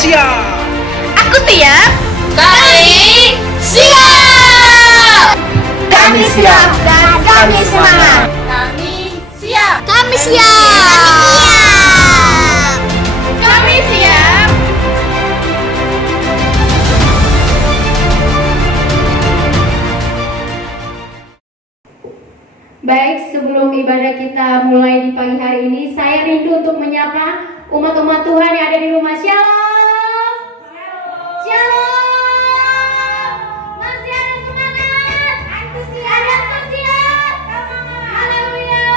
siap. Aku siap. Kami siap. Kami siap dan kami semangat. Kami siap. Kami siap. Kami siap. Baik, sebelum ibadah kita mulai di pagi hari ini, saya rindu untuk menyapa umat-umat Tuhan yang ada di rumah. Shalom. Shalom. Masih ada semangat? Ada antusias? Haleluya.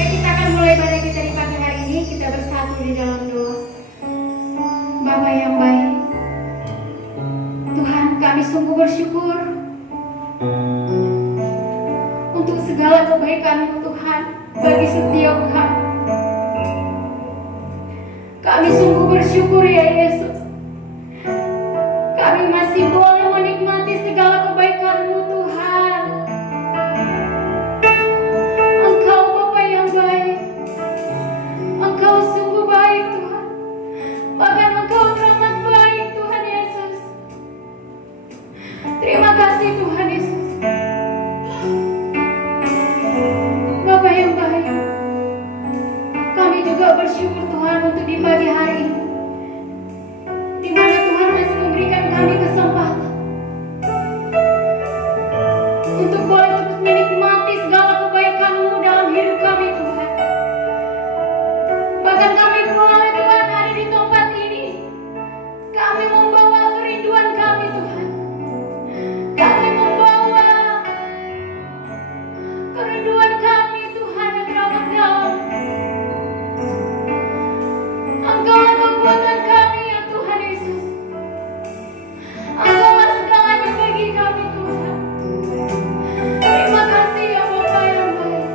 Baik, kita akan mulai ibadah kita di pagi hari ini. Kita bersatu di dalam doa. Bapa yang baik, Tuhan, kami sungguh bersyukur untuk segala kebaikan-Mu Tuhan bagi setiap kami. Kami sungguh bersyukur ya Yesus. Kami masih boleh menikmati segala kebaikan-Mu Tuhan. Engkau Bapa yang baik. Engkau sungguh baik Tuhan. Bahkan Engkau teramat baik Tuhan Yesus. Terima kasih Tuhan Yesus. Bapa yang baik, kami juga bersyukur Tuhan untuk di pagi hari ini, di mana Tuhan masih memberikan kami kesempatan untuk boleh terus menikmati segala kebaikan-Mu dalam hidup kami Tuhan. Bahkan kami boleh Tuhan ada di tempat ini, kami membawa kerinduan kami Tuhan. Kami membawa kerinduan kami Tuhan yang teramat dalam. Engkaulah kekuatan kami ya Tuhan Yesus. Engkaulah segalanya bagi kami Tuhan. Terima kasih ya Bapa yang baik.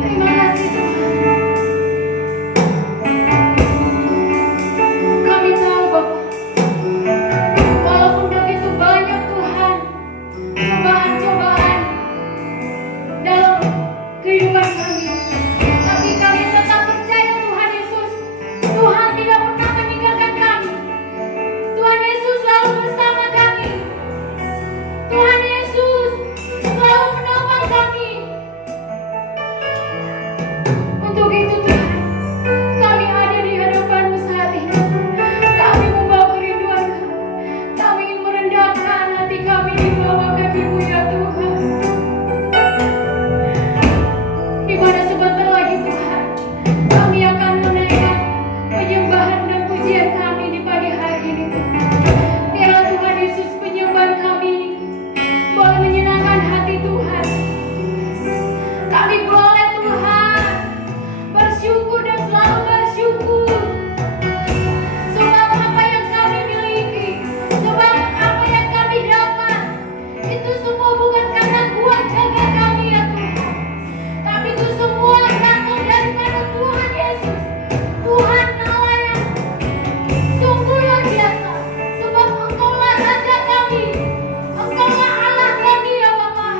Terima kasih Tuhan. Kami tahu Bapa, walaupun begitu banyak Tuhan cobaan-cobaan dalam kehidupan kami, tapi kami tetap percaya Tuhan Yesus. Tuhan tidak pernah meninggalkan kami. Tuhan Yesus selalu bersama kami. Tuhan Yesus selalu menolong kami. Untuk itu Tuhan, kami ada di hadapan-Mu saat ini. Kami membawa kerinduan kami. Kami ingin merendahkan hati kami di bawah kaki-Mu ya Tuhan. Di mana sebentar lagi Tuhan, kami akan menaikkan penyembahan dan pujian kami di pagi hari ini Tuhan. Biarlah Tuhan Yesus penyembahan kami boleh menyenangkan hati Tuhan. Kami boleh Tuhan bersyukur dan selalu bersyukur. Sebab apa yang kami miliki, sebab apa yang kami dapat, itu semua bukan karena kuat jaga kami ya Tuhan, tapi itu semua datang daripada Tuhan Yesus. Tuhan Allah yang sungguh luar biasa. Sebab Engkaulah Raja kami, Engkaulah Allah kami ya Bapa.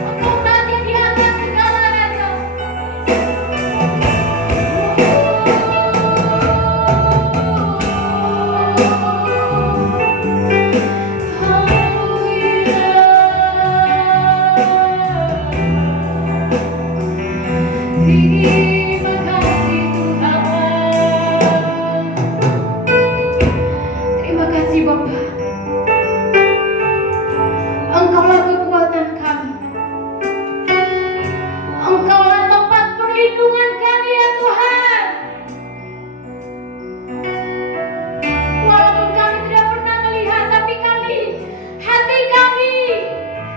Engkau Raja di atas segala raja. Terima kasih Tuhan. Terima kasih Bapa. Engkaulah kekuatan kami. Engkaulah tempat perlindungan kami ya Tuhan. Walaupun kami tidak pernah melihat, tapi hati kami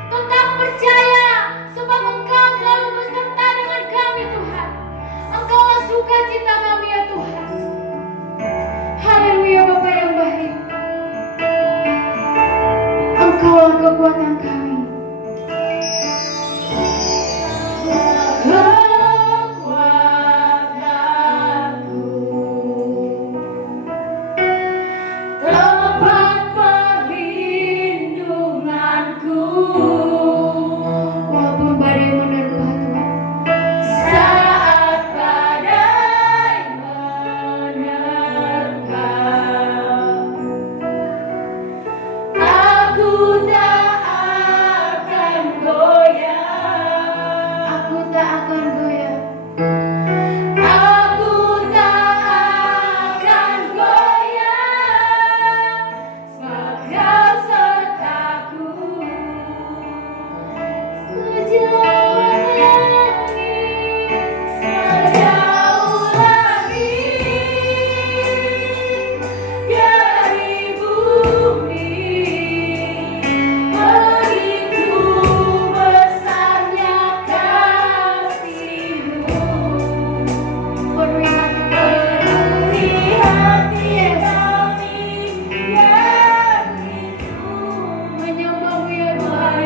tetap percaya. Sebab Engkau selalu beserta dengan kami Tuhan. Engkaulah sukacita kami ya Tuhan. Haleluya Bapa yang baik. Engkaulah kekuatan kami. Kekuatanku, tempat perlindunganku. Walaupun badai menerpa Tuhan, saat goyah. Aku tak akan goyah. Aku tak akan goyah. Sebab kau sertaku. Sejauh langit, sejauh langit dari bumi, begitu besarnya kasih-Mu. Penuhi hati kami yang rindu menyembah-Mu ya Tuhan.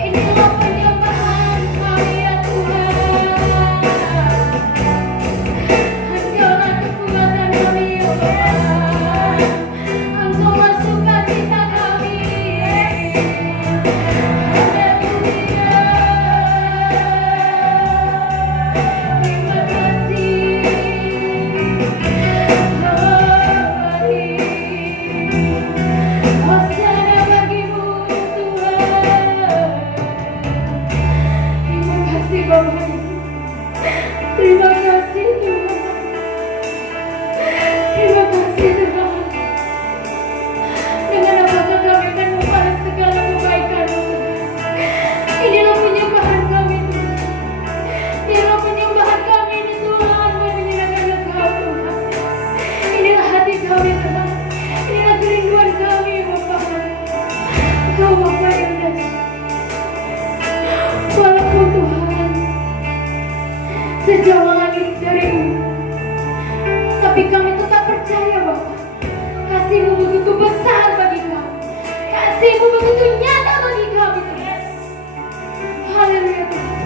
Inilah penyembahan kami ya Tuhan. Engkaulah kekuatan kami ya Tuhan. Engkaulah sukacita kami. Haleluya. Terima kasih. Hosana bagimu Tuhan. Terima kasih Bapa. Terima kasih Tuhan. Terima kasih Tuhan. Dengan apakah kami akan membalas segala kebaikan-Mu Tuhan. Inilah penyembahan kami Tuhan. Inilah penyembahan kami ini Tuhan, menyenangkan Engkau Tuhan. Inilah hati kami Tuhan. Inilah kerinduan kami Bapa. Engkau Bapa yang dahsyat. Walaupun Tuhan sejauh langit dari bumi, tapi kami tetap percaya Bapa. Kasih-Mu begitu besar bagi kami. Kasih-Mu begitu nyata bagi kami Tuhan. Haleluya Tuhan.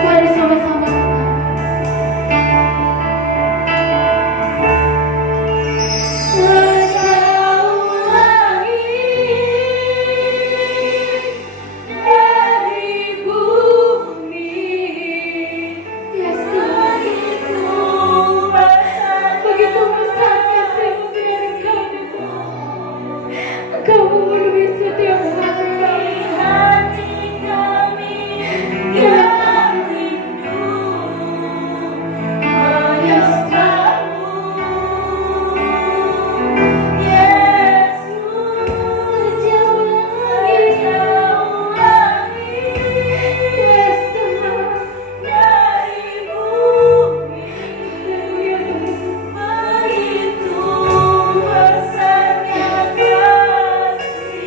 Mari sama-sama sejauh langit dari bumi. Yes Tuhan. Begitu besar kasih-Mu dari kami Tuhan. Engkau memenuhi setiap hati kami. Yang rindu menyastamu. Yesus, sejauh langit. Yes Tuhan. Dari bumi. Haleluya Tuhan. Begitu besarnya kasih-Mu.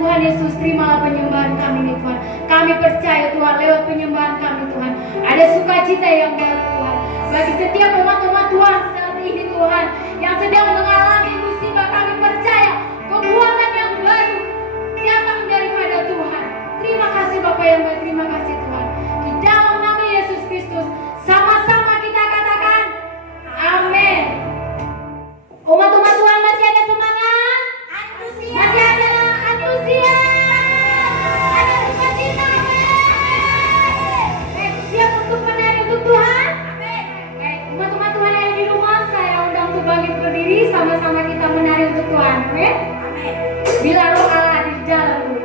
Tuhan Yesus, terimalah penyembahan kami nih Tuhan. Kami percaya Tuhan, lewat penyembahan kami Tuhan, ada sukacita yang baru Tuhan. Bagi setiap umat-umat Tuhan saat ini Tuhan, yang sedang mengalami musibah, kami percaya kekuatan yang baru datang daripada Tuhan. Terima kasih Bapak yang baik, terima kasih Tuhan. Di dalam nama Yesus Kristus, sama-sama kita katakan, amin. Umat-umat Tuhan masih ada semangat? Masih ada antusias? Ada sukacita? Baik, siap untuk menari untuk Tuhan? Baik, umat-umat Tuhan yang ada di rumah, saya undang untuk bangkit berdiri, sama-sama kita menari untuk Tuhan. Amin. Bila roh Allah ada di dalammu.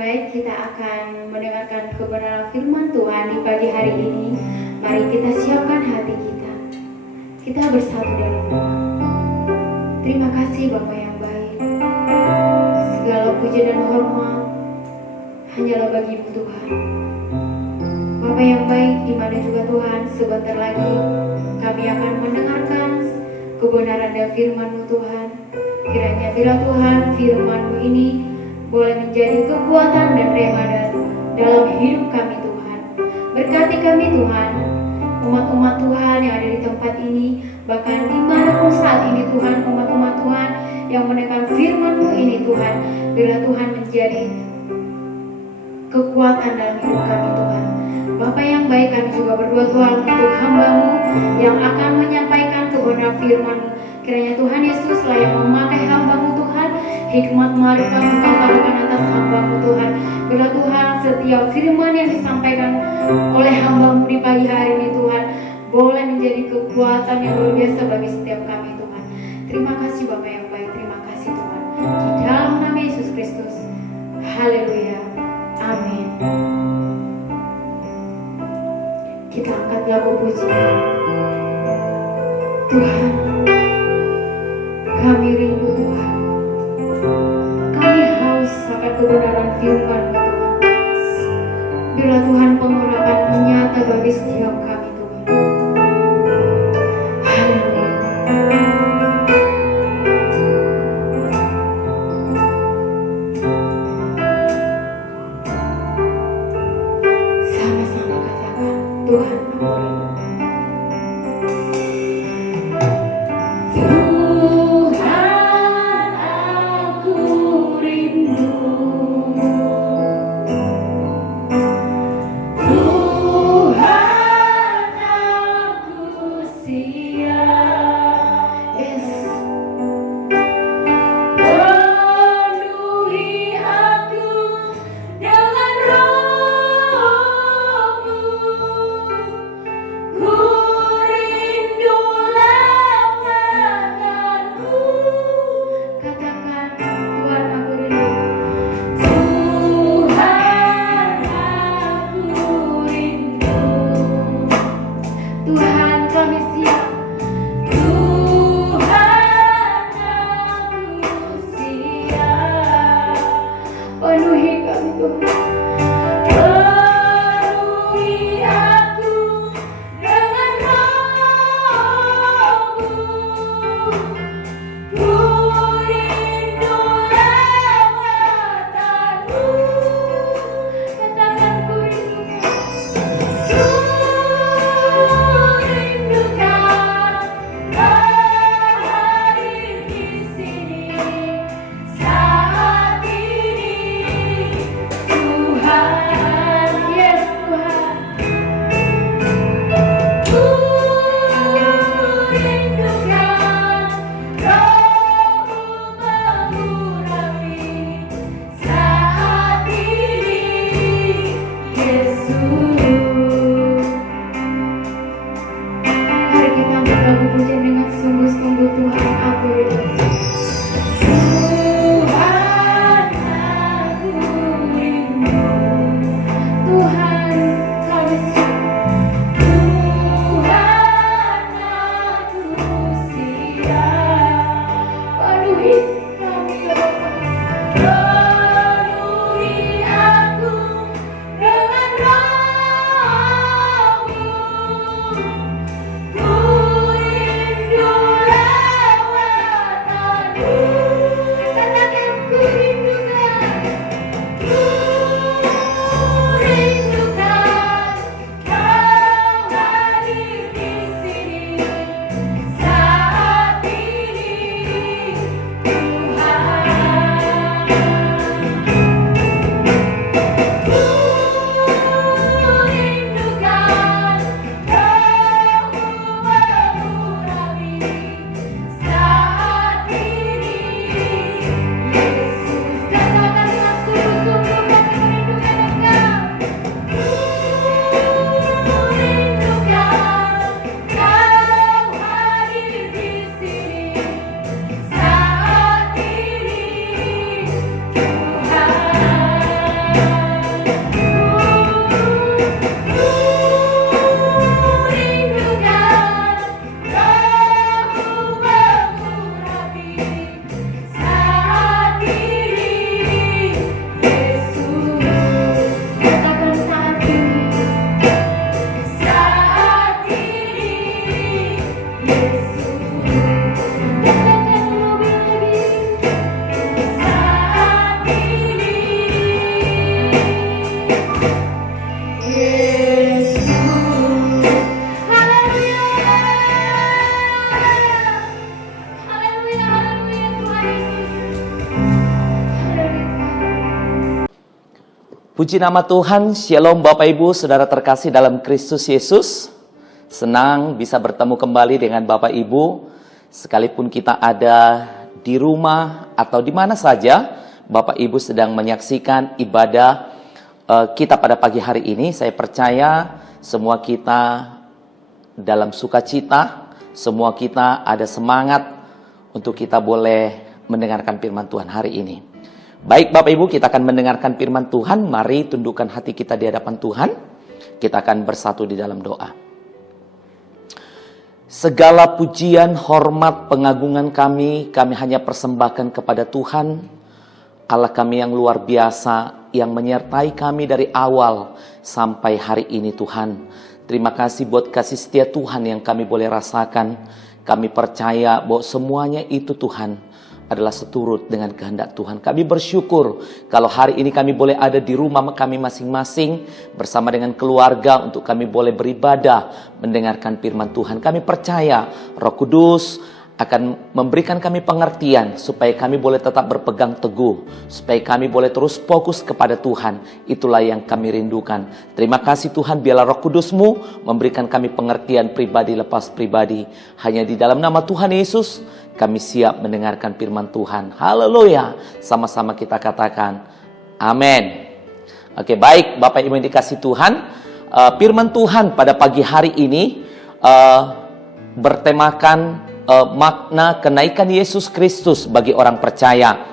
Baik, kita akan mendengarkan kebenaran firman Tuhan di pagi hari ini. Mari kita siapkan hati kita. Kita bersatu dalam doa. Terima kasih Bapa yang baik. Segala puji dan hormat hanyalah bagi-Mu Tuhan. Bapa yang baik, di mana juga Tuhan, sebentar lagi kami akan mendengarkan kebenaran dan firman-Mu Tuhan. Kiranya bila Tuhan firman-Mu ini boleh menjadi kekuatan dan rema dalam hidup kami Tuhan. Berkati kami Tuhan, umat-umat Tuhan yang ada di tempat ini, bahkan dimanapun saat ini Tuhan, umat-umat Tuhan yang mendengar firman-Mu ini Tuhan, bila Tuhan menjadi kekuatan dalam hidup kami Tuhan. Bapa yang baik, kami juga berdoa Tuhan untuk hamba-Mu yang akan menyampaikan kebenaran firman-Mu. Kiranya Tuhan Yesus lah yang memakai hamba-Mu Tuhan, hikmat marifat Engkau taruhkan atas hamba-Mu Tuhan. Bila Tuhan setiap firman yang disampaikan oleh hamba-Mu di pagi hari ini Tuhan, boleh menjadi kekuatan yang luar biasa bagi setiap kami Tuhan. Terima kasih Bapa yang baik, terima kasih Tuhan. Di dalam nama Yesus Kristus, haleluya, amin. Kita angkat lagu pujian. Tuhan, kami rindu Tuhan. Kami haus akan kebenaran firman-Mu Tuhan. Bila Tuhan pengurapan nyata bagi setiap kami Tuhan. Haleluya. Sama-sama katakan, Tuhan aku rindu. Tuhan Sungguh-sungguh Tuhan aku rindu. Tuhan aku rindu. Tuhan kami siap. Tuhan aku siap. Penuhi kami ya Bapa. Penuhi aku dengan roh-Mu. Ku rindu lewat-Mu. Katakan ku rindukan. Ku rindukan Kau hadir di sini saat ini, Tuhan. Ku rindukan Roh-Mu mengurapi saat ini, Yesus. Katakanlah sungguh-sungguh kami merindukan Engkau. Ku rindukan Kau hadir di sini saat ini, Puji nama Tuhan, Shalom Bapak Ibu, Saudara terkasih dalam Kristus Yesus. Senang bisa bertemu kembali dengan Bapak Ibu, sekalipun kita ada di rumah atau di mana saja Bapak Ibu sedang menyaksikan ibadah kita pada pagi hari ini. Saya percaya semua kita dalam sukacita, semua kita ada semangat untuk kita boleh mendengarkan firman Tuhan hari ini. Baik Bapak Ibu, kita akan mendengarkan firman Tuhan. Mari tundukkan hati kita di hadapan Tuhan. Kita akan bersatu di dalam doa. Segala pujian, hormat, pengagungan kami hanya persembahkan kepada Tuhan, Allah kami yang luar biasa, yang menyertai kami dari awal sampai hari ini Tuhan. Terima kasih buat kasih setia Tuhan yang kami boleh rasakan. Kami percaya bahwa semuanya itu Tuhan adalah seturut dengan kehendak Tuhan. Kami bersyukur kalau hari ini kami boleh ada di rumah kami masing-masing bersama dengan keluarga untuk kami boleh beribadah, mendengarkan firman Tuhan. Kami percaya Roh Kudus akan memberikan kami pengertian supaya kami boleh tetap berpegang teguh, supaya kami boleh terus fokus kepada Tuhan. Itulah yang kami rindukan. Terima kasih Tuhan, biarlah Roh Kudus-Mu memberikan kami pengertian pribadi lepas pribadi. Hanya di dalam nama Tuhan Yesus kami siap mendengarkan firman Tuhan. Haleluya. Sama-sama kita katakan amin. Oke, baik Bapak Ibu yang dikasih Tuhan, firman Tuhan pada pagi hari ini bertemakan makna kenaikan Yesus Kristus bagi orang percaya.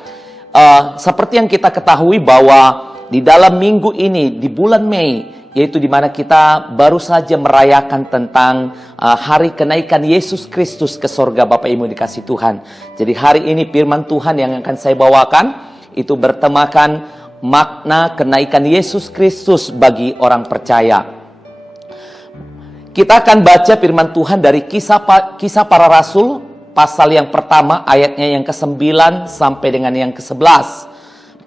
Seperti yang kita ketahui bahwa di dalam minggu ini, di bulan Mei, yaitu di mana kita baru saja merayakan tentang hari kenaikan Yesus Kristus ke sorga, Bapak Ibu dikasih Tuhan. Jadi hari ini firman Tuhan yang akan saya bawakan itu bertemakan makna kenaikan Yesus Kristus bagi orang percaya. Kita akan baca firman Tuhan dari kisah para rasul, pasal yang pertama, ayatnya yang ke-9 sampai dengan yang ke-11.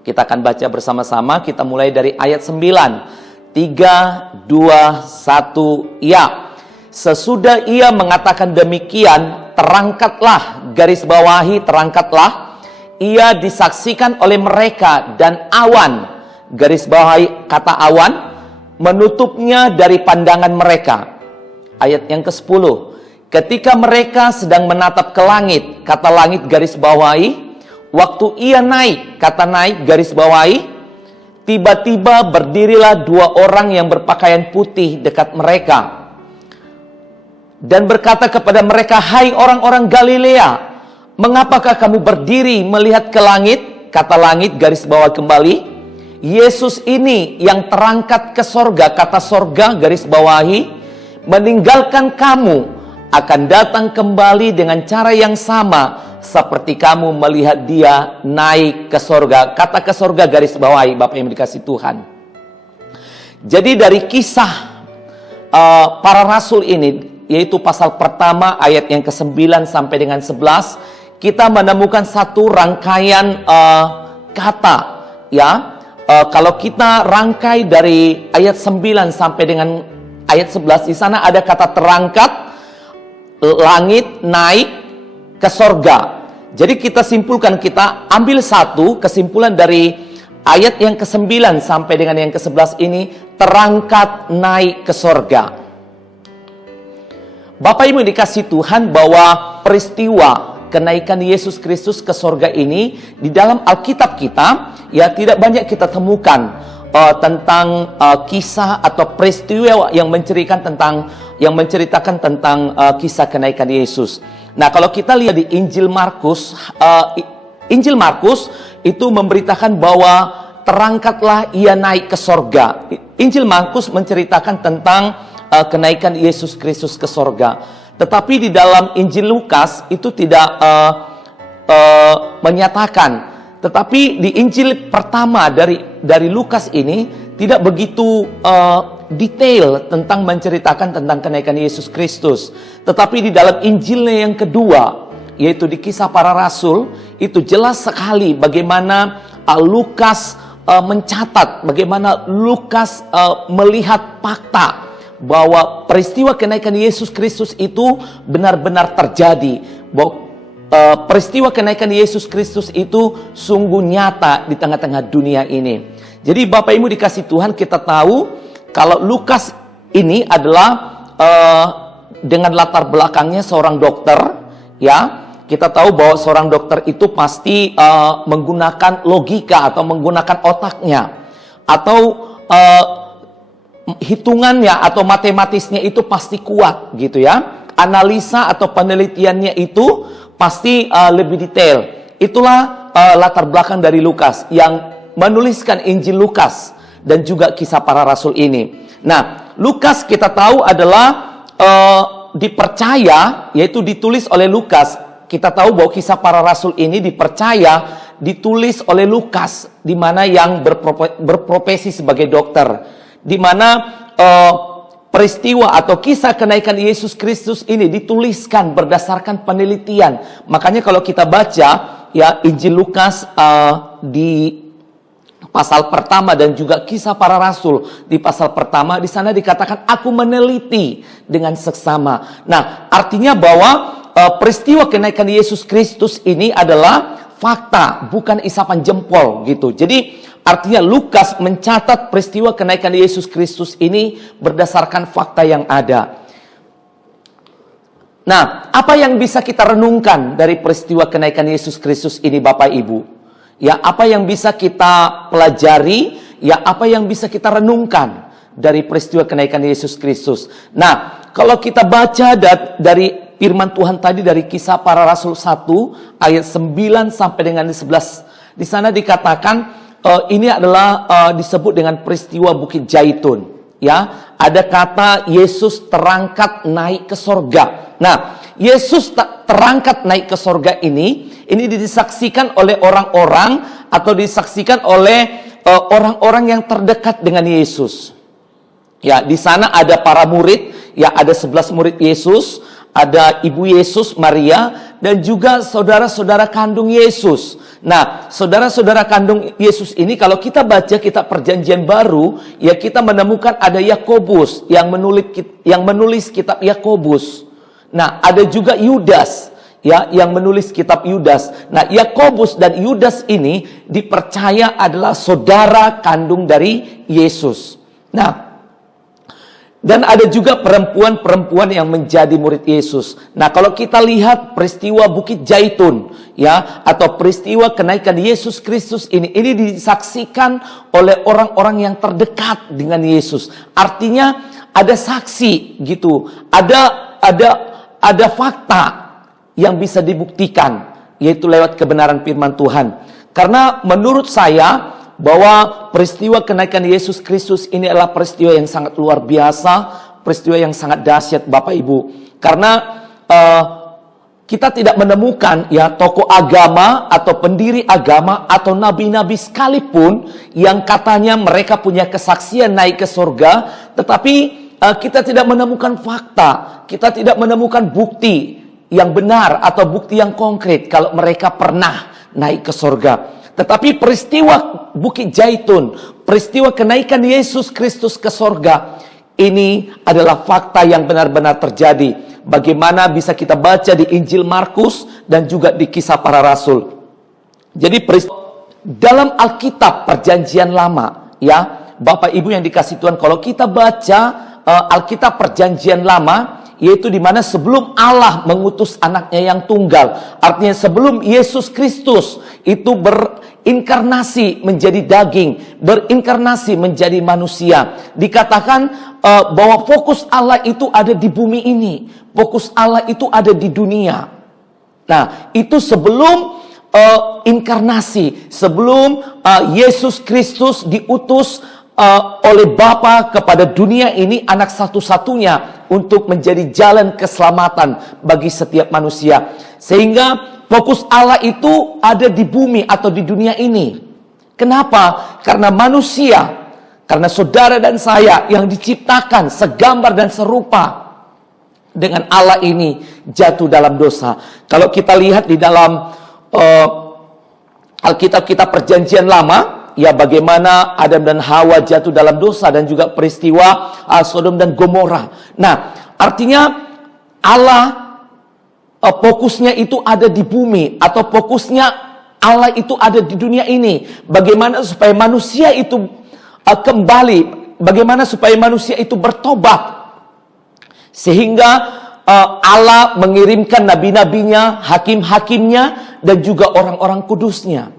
Kita akan baca bersama-sama, kita mulai dari ayat 9. 3, 2, 1, ya. Sesudah ia mengatakan demikian, terangkatlah, garis bawahi terangkatlah, ia disaksikan oleh mereka dan awan, garis bawahi kata awan, menutupnya dari pandangan mereka. Ayat yang ke-10, ketika mereka sedang menatap ke langit, kata langit garis bawahi, waktu ia naik, kata naik garis bawahi, tiba-tiba berdirilah 2 orang yang berpakaian putih dekat mereka. dan berkata kepada mereka, "Hai orang-orang Galilea, mengapakah kamu berdiri melihat ke langit?" Kata langit garis bawah kembali. Yesus ini yang terangkat ke sorga, kata sorga garis bawahi, meninggalkan kamu, akan datang kembali dengan cara yang sama seperti kamu melihat dia naik ke sorga. Kata ke sorga garis bawahi, Bapak yang dikasih Tuhan. Jadi dari kisah para rasul ini, yaitu pasal pertama ayat yang ke-9 sampai dengan 11, kita menemukan satu rangkaian kata, ya. Kalau kita rangkai dari ayat 9 sampai dengan ayat 11, di sana ada kata terangkat, langit, naik ke sorga. Jadi kita simpulkan, kita ambil satu kesimpulan dari ayat yang ke-9 sampai dengan yang ke-11 ini, terangkat naik ke sorga. Bapak Ibu dikasih Tuhan, bahwa peristiwa kenaikan Yesus Kristus ke sorga ini di dalam Alkitab kita, ya tidak banyak kita temukan tentang kisah atau peristiwa yang menceritakan tentang kisah kenaikan Yesus. Nah, kalau kita lihat di Injil Markus itu memberitakan bahwa terangkatlah ia naik ke sorga. Injil Markus menceritakan tentang kenaikan Yesus Kristus ke sorga. Tetapi di dalam Injil Lukas itu tidak menyatakan. Tetapi di Injil pertama dari Lukas ini tidak begitu detail tentang menceritakan tentang kenaikan Yesus Kristus. Tetapi di dalam Injilnya yang kedua, yaitu di Kisah Para Rasul, itu jelas sekali bagaimana Lukas mencatat, bagaimana Lukas melihat fakta bahwa peristiwa kenaikan Yesus Kristus itu benar-benar terjadi. Bahwa peristiwa kenaikan Yesus Kristus itu sungguh nyata di tengah-tengah dunia ini. Jadi Bapak Ibu dikasih Tuhan, kita tahu kalau Lukas ini adalah dengan latar belakangnya seorang dokter, ya. Kita tahu bahwa seorang dokter itu pasti menggunakan logika atau menggunakan otaknya, atau hitungannya atau matematisnya itu pasti kuat gitu ya. Analisa atau penelitiannya itu pasti lebih detail. Itulah latar belakang dari Lukas yang menuliskan Injil Lukas dan juga Kisah Para Rasul ini. Nah, Lukas kita tahu adalah dipercaya, yaitu ditulis oleh Lukas. Kita tahu bahwa Kisah Para Rasul ini dipercaya ditulis oleh Lukas, di mana yang berprofesi sebagai dokter, di mana peristiwa atau kisah kenaikan Yesus Kristus ini dituliskan berdasarkan penelitian. Makanya kalau kita baca ya Injil Lukas di pasal pertama dan juga Kisah Para Rasul di pasal pertama, di sana dikatakan aku meneliti dengan seksama. Nah, artinya bahwa peristiwa kenaikan Yesus Kristus ini adalah fakta, bukan isapan jempol gitu. Jadi artinya Lukas mencatat peristiwa kenaikan Yesus Kristus ini berdasarkan fakta yang ada. Nah, apa yang bisa kita renungkan dari peristiwa kenaikan Yesus Kristus ini Bapak Ibu? Ya, apa yang bisa kita pelajari? Ya, apa yang bisa kita renungkan dari peristiwa kenaikan Yesus Kristus? Nah, kalau kita baca dari firman Tuhan tadi dari Kisah Para Rasul 1 ayat 9 sampai dengan 11. Di sana dikatakan ini adalah disebut dengan peristiwa Bukit Zaitun. Ya, ada kata Yesus terangkat naik ke sorga. Nah, Yesus terangkat naik ke sorga ini disaksikan oleh orang-orang atau disaksikan oleh orang-orang yang terdekat dengan Yesus. Ya, di sana ada para murid, ya ada 11 murid Yesus, ada ibu Yesus Maria dan juga saudara-saudara kandung Yesus. Nah, saudara-saudara kandung Yesus ini kalau kita baca kitab Perjanjian Baru, ya kita menemukan ada Yakobus yang menulis kitab Yakobus. Nah, ada juga Yudas ya yang menulis kitab Yudas. Nah, Yakobus dan Yudas ini dipercaya adalah saudara kandung dari Yesus. Nah, dan ada juga perempuan-perempuan yang menjadi murid Yesus. Nah, kalau kita lihat peristiwa Bukit Zaitun, ya, atau peristiwa kenaikan Yesus Kristus ini disaksikan oleh orang-orang yang terdekat dengan Yesus. Artinya ada saksi gitu, ada ada fakta yang bisa dibuktikan, yaitu lewat kebenaran firman Tuhan. Karena menurut saya bahwa peristiwa kenaikan Yesus Kristus ini adalah peristiwa yang sangat luar biasa, peristiwa yang sangat dahsyat Bapak Ibu. Karena kita tidak menemukan ya tokoh agama atau pendiri agama atau nabi-nabi sekalipun yang katanya mereka punya kesaksian naik ke surga, tetapi kita tidak menemukan fakta, kita tidak menemukan bukti yang benar atau bukti yang konkret kalau mereka pernah naik ke surga. Tetapi peristiwa Bukit Zaitun, peristiwa kenaikan Yesus Kristus ke surga, ini adalah fakta yang benar-benar terjadi. Bagaimana bisa kita baca di Injil Markus dan juga di Kisah Para Rasul. Jadi dalam Alkitab Perjanjian Lama, ya Bapak Ibu yang dikasih Tuhan, kalau kita baca Alkitab Perjanjian Lama, yaitu di mana sebelum Allah mengutus anaknya yang tunggal, artinya sebelum Yesus Kristus itu berinkarnasi menjadi daging, berinkarnasi menjadi manusia, dikatakan bahwa fokus Allah itu ada di bumi ini, fokus Allah itu ada di dunia. Nah, itu sebelum inkarnasi, sebelum Yesus Kristus diutus oleh Bapa kepada dunia ini, anak satu-satunya untuk menjadi jalan keselamatan bagi setiap manusia. Sehingga fokus Allah itu ada di bumi atau di dunia ini. Kenapa? Karena manusia, karena saudara dan saya yang diciptakan segambar dan serupa dengan Allah ini jatuh dalam dosa. Kalau kita lihat di dalam Alkitab kita Perjanjian Lama, ya bagaimana Adam dan Hawa jatuh dalam dosa dan juga peristiwa Sodom dan Gomora. Nah, artinya Allah fokusnya itu ada di bumi, atau fokusnya Allah itu ada di dunia ini. Bagaimana supaya manusia itu kembali, bagaimana supaya manusia itu bertobat. Sehingga Allah mengirimkan nabi-nabinya, hakim-hakimnya, dan juga orang-orang kudusnya.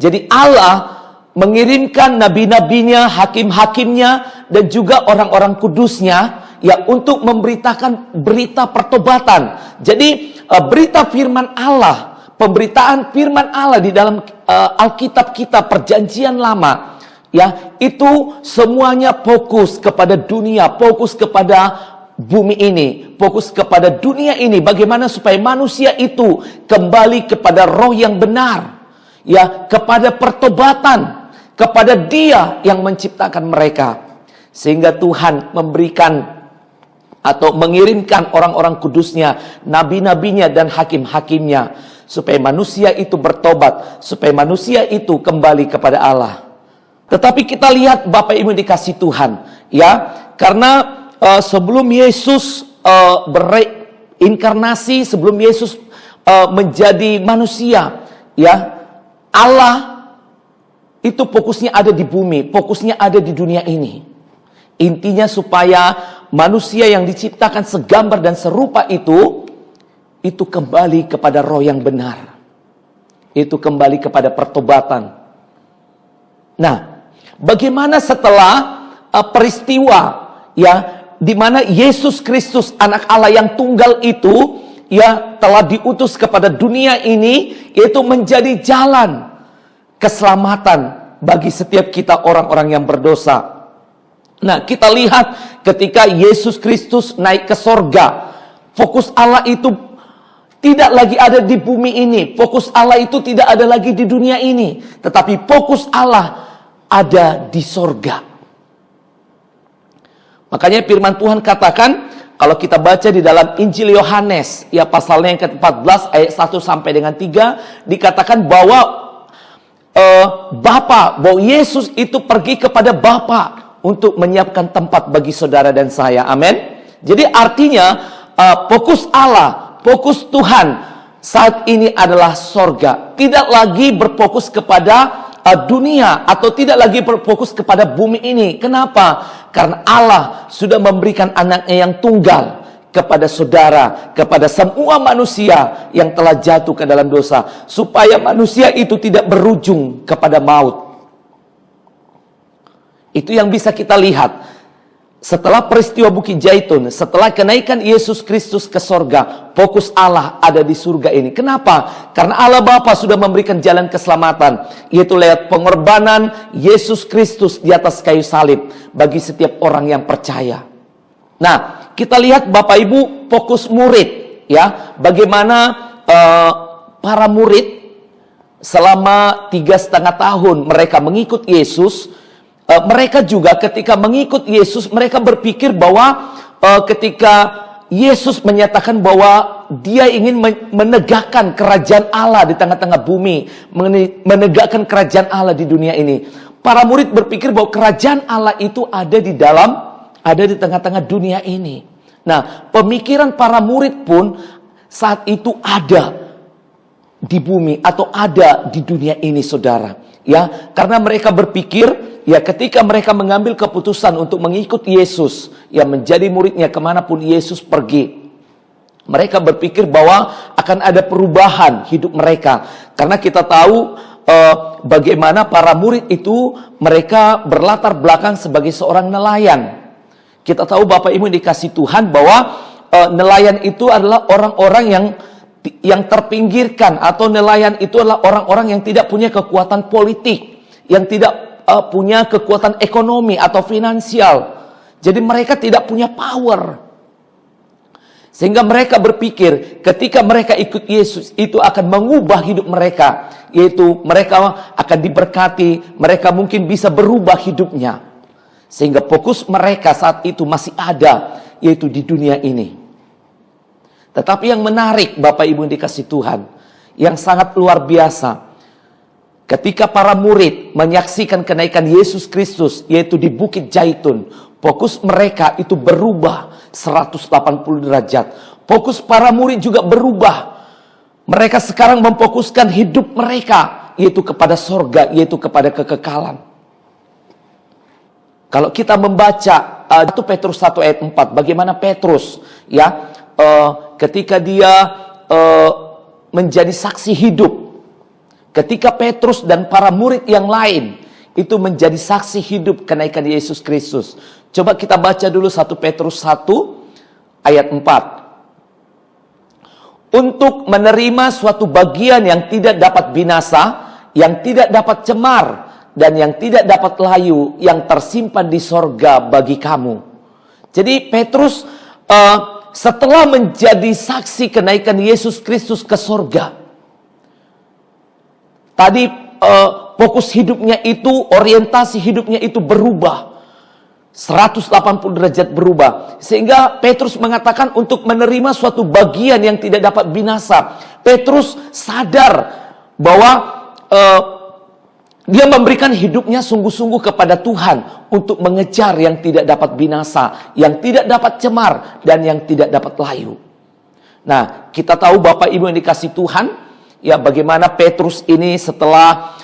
Jadi Allah mengirimkan nabi-nabinya, hakim-hakimnya, dan juga orang-orang kudusnya, ya untuk memberitakan berita pertobatan. Jadi berita firman Allah, pemberitaan firman Allah di dalam Alkitab kita Perjanjian Lama, ya itu semuanya fokus kepada dunia, fokus kepada bumi ini, fokus kepada dunia ini. Bagaimana supaya manusia itu kembali kepada roh yang benar, ya kepada pertobatan, kepada Dia yang menciptakan mereka. Sehingga Tuhan memberikan atau mengirimkan orang-orang kudusnya, nabi-nabinya dan hakim-hakimnya, supaya manusia itu bertobat, supaya manusia itu kembali kepada Allah. Tetapi kita lihat Bapak Ibu dikasih Tuhan, ya, karena sebelum Yesus berinkarnasi, sebelum Yesus menjadi manusia, ya, Allah itu fokusnya ada di bumi, fokusnya ada di dunia ini. Intinya supaya manusia yang diciptakan segambar dan serupa itu kembali kepada roh yang benar. Itu kembali kepada pertobatan. Nah, bagaimana setelah peristiwa, ya, di mana Yesus Kristus anak Allah yang tunggal itu, ya, telah diutus kepada dunia ini, yaitu menjadi jalan keselamatan bagi setiap kita orang-orang yang berdosa. Nah, kita lihat ketika Yesus Kristus naik ke sorga, fokus Allah itu tidak lagi ada di bumi ini, fokus Allah itu tidak ada lagi di dunia ini, tetapi fokus Allah ada di sorga. Makanya firman Tuhan katakan, kalau kita baca di dalam Injil Yohanes, ya pasalnya yang ke-14 ayat 1 sampai dengan 3, dikatakan bahwa bahwa Yesus itu pergi kepada Bapa untuk menyiapkan tempat bagi saudara dan saya. Amin. Jadi artinya fokus Allah, fokus Tuhan saat ini adalah sorga. Tidak lagi berfokus kepada dunia, atau tidak lagi berfokus kepada bumi ini. Kenapa? Karena Allah sudah memberikan anaknya yang tunggal kepada saudara, kepada semua manusia yang telah jatuh ke dalam dosa, supaya manusia itu tidak berujung kepada maut. Itu yang bisa kita lihat. setelah peristiwa Bukit Zaitun, setelah kenaikan Yesus Kristus ke sorga, fokus Allah ada di surga ini. Kenapa? Karena Allah Bapa sudah memberikan jalan keselamatan, yaitu lewat pengorbanan Yesus Kristus di atas kayu salib bagi setiap orang yang percaya. Nah, kita lihat Bapak Ibu fokus murid, ya, bagaimana para murid selama 3,5 tahun mereka mengikut Yesus. Mereka juga ketika mengikut Yesus, mereka berpikir bahwa ketika Yesus menyatakan bahwa dia ingin menegakkan kerajaan Allah di tengah-tengah bumi, menegakkan kerajaan Allah di dunia ini. Para murid berpikir bahwa kerajaan Allah itu ada di tengah-tengah dunia ini. Nah, pemikiran para murid pun saat itu ada di bumi atau ada di dunia ini, saudara. Ya, karena mereka berpikir, ya, ketika mereka mengambil keputusan untuk mengikut Yesus, ya, menjadi muridnya kemanapun Yesus pergi, mereka berpikir bahwa akan ada perubahan hidup mereka. Karena kita tahu bagaimana para murid itu, mereka berlatar belakang sebagai seorang nelayan. Kita tahu Bapak Ibu dikasih Tuhan bahwa nelayan itu adalah orang-orang yang terpinggirkan, atau nelayan itu adalah orang-orang yang tidak punya kekuatan politik, yang tidak punya kekuatan ekonomi atau finansial. Jadi mereka tidak punya power. Sehingga mereka berpikir ketika mereka ikut Yesus itu akan mengubah hidup mereka, yaitu mereka akan diberkati, mereka mungkin bisa berubah hidupnya. Sehingga fokus mereka saat itu masih ada, yaitu di dunia ini. Tetapi yang menarik Bapak Ibu yang dikasih Tuhan, yang sangat luar biasa, ketika para murid menyaksikan kenaikan Yesus Kristus, yaitu di Bukit Zaitun, fokus mereka itu berubah 180 derajat. Fokus para murid juga berubah. Mereka sekarang memfokuskan hidup mereka, yaitu kepada sorga, yaitu kepada kekekalan. Kalau kita membaca 1 Petrus 1 ayat 4, bagaimana Petrus, ya, ketika dia menjadi saksi hidup, ketika Petrus dan para murid yang lain itu menjadi saksi hidup kenaikan Yesus Kristus. Coba kita baca dulu 1 Petrus 1 ayat 4. Untuk menerima suatu bagian yang tidak dapat binasa, yang tidak dapat cemar, dan yang tidak dapat layu, yang tersimpan di sorga bagi kamu. Jadi Petrus setelah menjadi saksi kenaikan Yesus Kristus ke sorga, tadi fokus hidupnya itu, orientasi hidupnya itu berubah 180 derajat berubah. Sehingga Petrus mengatakan untuk menerima suatu bagian yang tidak dapat binasa. Petrus sadar bahwa dia memberikan hidupnya sungguh-sungguh kepada Tuhan untuk mengejar yang tidak dapat binasa, yang tidak dapat cemar, dan yang tidak dapat layu. Nah, kita tahu Bapak Ibu yang dikasih Tuhan, ya, bagaimana Petrus ini setelah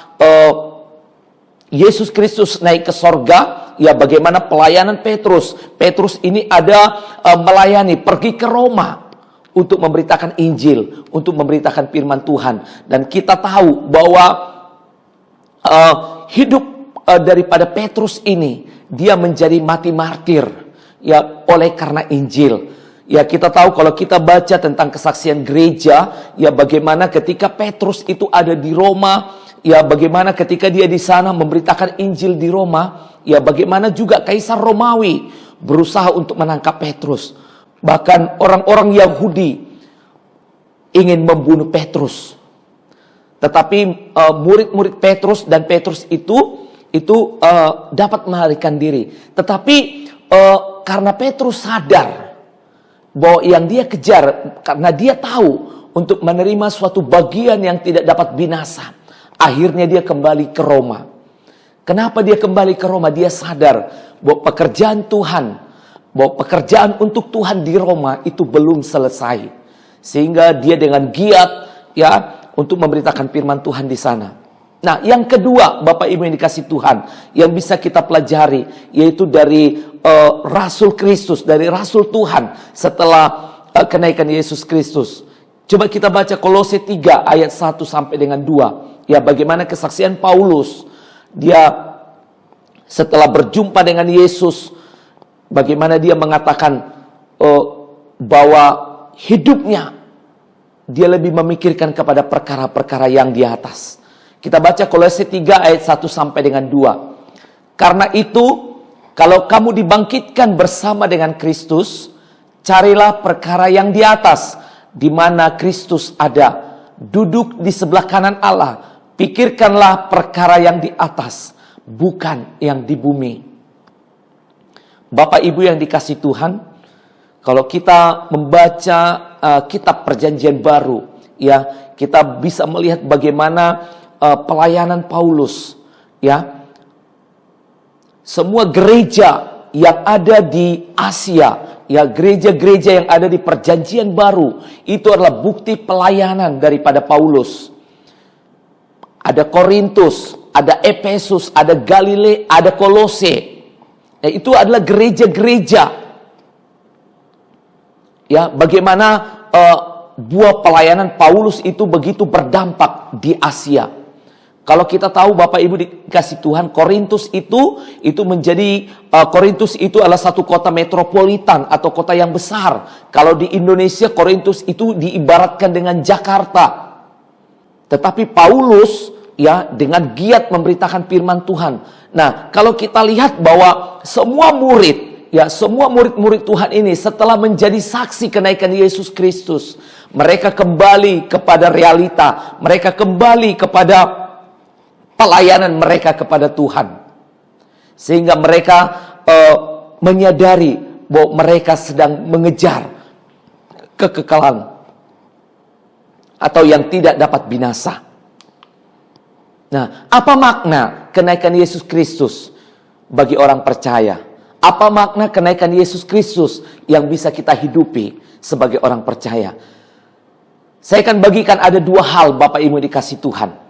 Yesus Kristus naik ke sorga, ya, bagaimana pelayanan Petrus. Petrus ini ada melayani, pergi ke Roma untuk memberitakan Injil, untuk memberitakan firman Tuhan. Dan kita tahu bahwa hidup daripada Petrus ini, dia menjadi mati martir, ya, oleh karena Injil. Ya, kita tahu kalau kita baca tentang kesaksian gereja, ya, bagaimana ketika Petrus itu ada di Roma, ya, bagaimana ketika dia di sana memberitakan Injil di Roma, ya, bagaimana juga Kaisar Romawi berusaha untuk menangkap Petrus. Bahkan orang-orang Yahudi ingin membunuh Petrus. Tetapi murid-murid Petrus dan Petrus itu dapat melarikan diri. Tetapi karena Petrus sadar bahwa yang dia kejar, karena dia tahu untuk menerima suatu bagian yang tidak dapat binasa, akhirnya dia kembali ke Roma. Kenapa dia kembali ke Roma? Dia sadar bahwa pekerjaan Tuhan, bahwa pekerjaan untuk Tuhan di Roma itu belum selesai. Sehingga dia dengan giat, ya, untuk memberitakan firman Tuhan di sana. Nah, yang kedua Bapak Ibu yang dikasih Tuhan, yang bisa kita pelajari, yaitu dari Rasul Kristus, dari Rasul Tuhan setelah kenaikan Yesus Kristus. Coba kita baca Kolose 3 ayat 1 sampai dengan 2. Ya, bagaimana kesaksian Paulus. Dia setelah berjumpa dengan Yesus, Bagaimana dia mengatakan bahwa hidupnya dia lebih memikirkan kepada perkara-perkara yang di atas. Kita baca Kolose 3 ayat 1 sampai dengan 2. Karena itu, kalau kamu dibangkitkan bersama dengan Kristus, carilah perkara yang di atas, di mana Kristus ada, duduk di sebelah kanan Allah. Pikirkanlah perkara yang di atas, bukan yang di bumi. Bapak Ibu yang dikasihi Tuhan, kalau kita membaca kitab Perjanjian Baru, ya, kita bisa melihat bagaimana pelayanan Paulus, ya. Semua gereja yang ada di Asia, ya, gereja-gereja yang ada di Perjanjian Baru, itu adalah bukti pelayanan daripada Paulus. Ada Korintus, ada Efesus, ada Galilea, ada Kolose. Ya, itu adalah gereja-gereja. Ya, bagaimana buah pelayanan Paulus itu begitu berdampak di Asia. Kalau kita tahu Bapak Ibu dikasih Tuhan, Korintus itu menjadi Korintus itu adalah satu kota metropolitan atau kota yang besar. Kalau di Indonesia Korintus itu diibaratkan dengan Jakarta. Tetapi Paulus, ya, dengan giat memberitakan firman Tuhan. Nah, kalau kita lihat bahwa semua murid, ya, semua murid-murid Tuhan ini setelah menjadi saksi kenaikan Yesus Kristus, mereka kembali kepada realita, mereka kembali kepada pelayanan mereka kepada Tuhan. Sehingga mereka menyadari bahwa mereka sedang mengejar kekekalan atau yang tidak dapat binasa. Nah, apa makna kenaikan Yesus Kristus bagi orang percaya? Apa makna kenaikan Yesus Kristus yang bisa kita hidupi sebagai orang percaya? Saya akan bagikan ada dua hal Bapak Ibu dikasih Tuhan.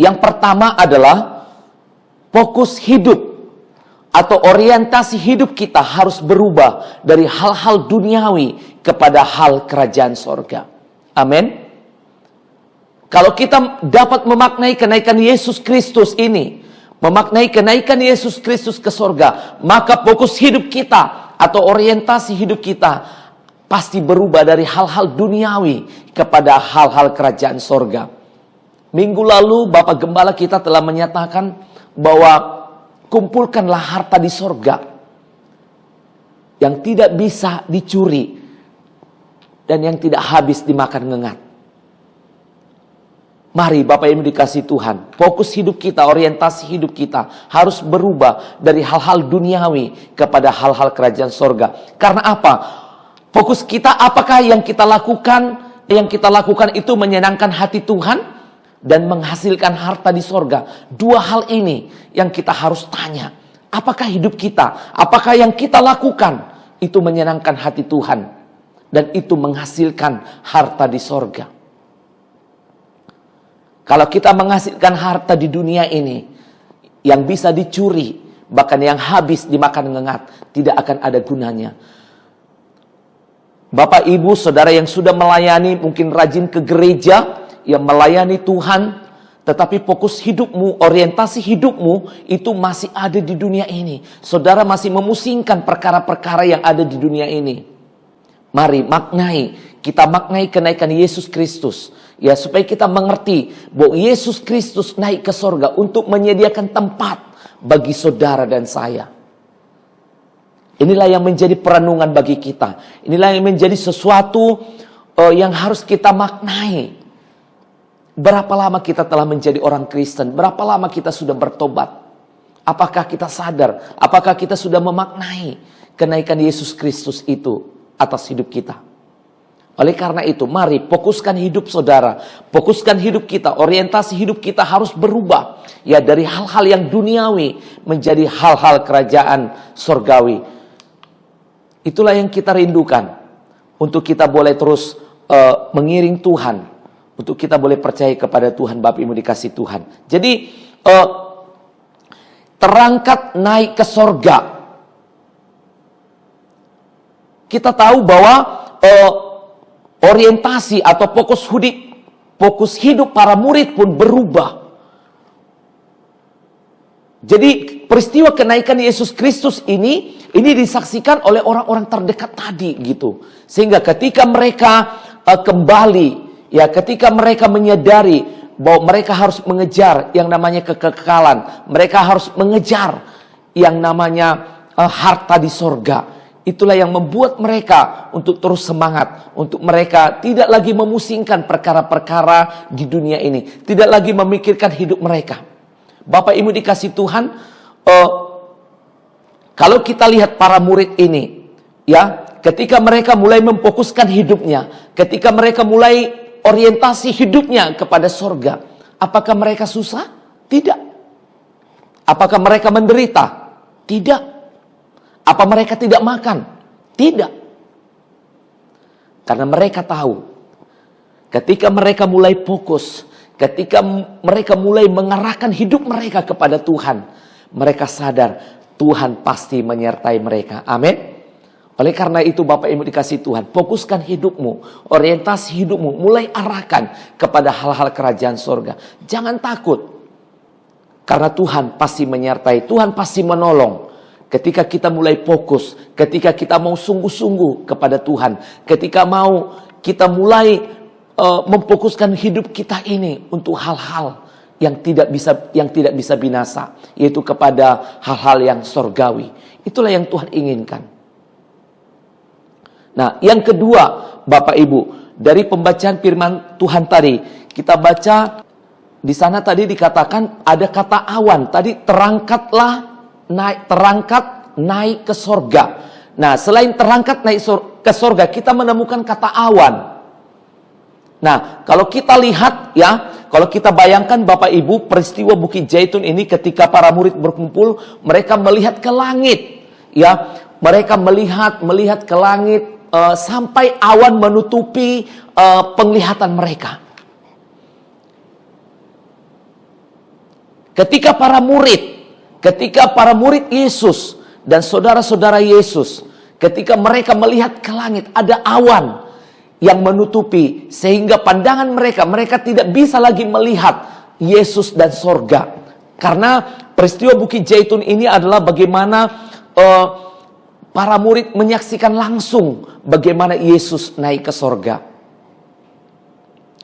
Yang pertama adalah fokus hidup atau orientasi hidup kita harus berubah dari hal-hal duniawi kepada hal kerajaan sorga. Amin. Kalau kita dapat memaknai kenaikan Yesus Kristus ini, memaknai kenaikan Yesus Kristus ke sorga, maka fokus hidup kita atau orientasi hidup kita pasti berubah dari hal-hal duniawi kepada hal-hal kerajaan sorga. Minggu lalu Bapak Gembala kita telah menyatakan bahwa kumpulkanlah harta di sorga yang tidak bisa dicuri dan yang tidak habis dimakan ngengat. Mari Bapak Ibu dikasih Tuhan, fokus hidup kita, orientasi hidup kita harus berubah dari hal-hal duniawi kepada hal-hal kerajaan sorga. Karena apa? Fokus kita apakah yang kita lakukan itu menyenangkan hati Tuhan dan menghasilkan harta di sorga. Dua hal ini yang kita harus tanya. Apakah hidup kita, apakah yang kita lakukan itu menyenangkan hati Tuhan dan itu menghasilkan harta di sorga. Kalau kita menghasilkan harta di dunia ini yang bisa dicuri, bahkan yang habis dimakan ngengat, tidak akan ada gunanya. Bapak Ibu Saudara yang sudah melayani, mungkin rajin ke gereja, yang melayani Tuhan, tetapi fokus hidupmu, orientasi hidupmu itu masih ada di dunia ini. Saudara masih memusingkan perkara-perkara yang ada di dunia ini. Mari kita maknai kenaikan Yesus Kristus. Ya, supaya kita mengerti bahwa Yesus Kristus naik ke sorga untuk menyediakan tempat bagi saudara dan saya. Inilah yang menjadi perenungan bagi kita. Inilah yang menjadi sesuatu yang harus kita maknai. Berapa lama kita telah menjadi orang Kristen? Berapa lama kita sudah bertobat? Apakah kita sadar? Apakah kita sudah memaknai kenaikan Yesus Kristus itu atas hidup kita? Oleh karena itu, mari fokuskan hidup saudara, fokuskan hidup kita, orientasi hidup kita harus berubah. Ya, dari hal-hal yang duniawi menjadi hal-hal kerajaan sorgawi. Itulah yang kita rindukan. Untuk kita boleh terus mengiring Tuhan. Untuk kita boleh percaya kepada Tuhan, Bapak Ibu dikasih Tuhan. Jadi, terangkat naik ke sorga. Kita tahu bahwa orientasi atau fokus hidup para murid pun berubah. Jadi peristiwa kenaikan Yesus Kristus ini disaksikan oleh orang-orang terdekat tadi gitu. Sehingga ketika mereka kembali, ya ketika mereka menyadari bahwa mereka harus mengejar yang namanya kekekalan, mereka harus mengejar yang namanya harta di sorga. Itulah yang membuat mereka untuk terus semangat, untuk mereka tidak lagi memusingkan perkara-perkara di dunia ini, tidak lagi memikirkan hidup mereka. Bapak Ibu dikasih Tuhan, kalau kita lihat para murid ini, ya, ketika mereka mulai memfokuskan hidupnya, ketika mereka mulai orientasi hidupnya kepada sorga, apakah mereka susah? Tidak. Apakah mereka menderita? Tidak. Apa mereka tidak makan? Tidak. Karena mereka tahu, ketika mereka mulai fokus, ketika mereka mulai mengarahkan hidup mereka kepada Tuhan, mereka sadar Tuhan pasti menyertai mereka. Amin. Oleh karena itu Bapak Ibu dikasih Tuhan, fokuskan hidupmu, orientasi hidupmu, mulai arahkan kepada hal-hal kerajaan sorga. Jangan takut, karena Tuhan pasti menyertai, Tuhan pasti menolong. Ketika kita mulai fokus, ketika kita mau sungguh-sungguh kepada Tuhan, ketika mau kita mulai memfokuskan hidup kita ini untuk hal-hal yang tidak bisa binasa, yaitu kepada hal-hal yang sorgawi. Itulah yang Tuhan inginkan. Nah, yang kedua, Bapak Ibu, dari pembacaan firman Tuhan tadi, kita baca di sana tadi dikatakan ada kata awan. Tadi terangkat naik ke sorga. Nah, selain terangkat naik ke sorga, kita menemukan kata awan. Nah, kalau kita lihat ya, kalau kita bayangkan Bapak Ibu, peristiwa Bukit Zaitun ini ketika para murid berkumpul, mereka melihat ke langit. Ya, mereka melihat ke langit sampai awan menutupi penglihatan mereka. Ketika para murid Yesus dan saudara-saudara Yesus, ketika mereka melihat ke langit, ada awan yang menutupi, sehingga pandangan mereka tidak bisa lagi melihat Yesus dan sorga. Karena peristiwa Bukit Zaitun ini adalah bagaimana para murid menyaksikan langsung bagaimana Yesus naik ke sorga.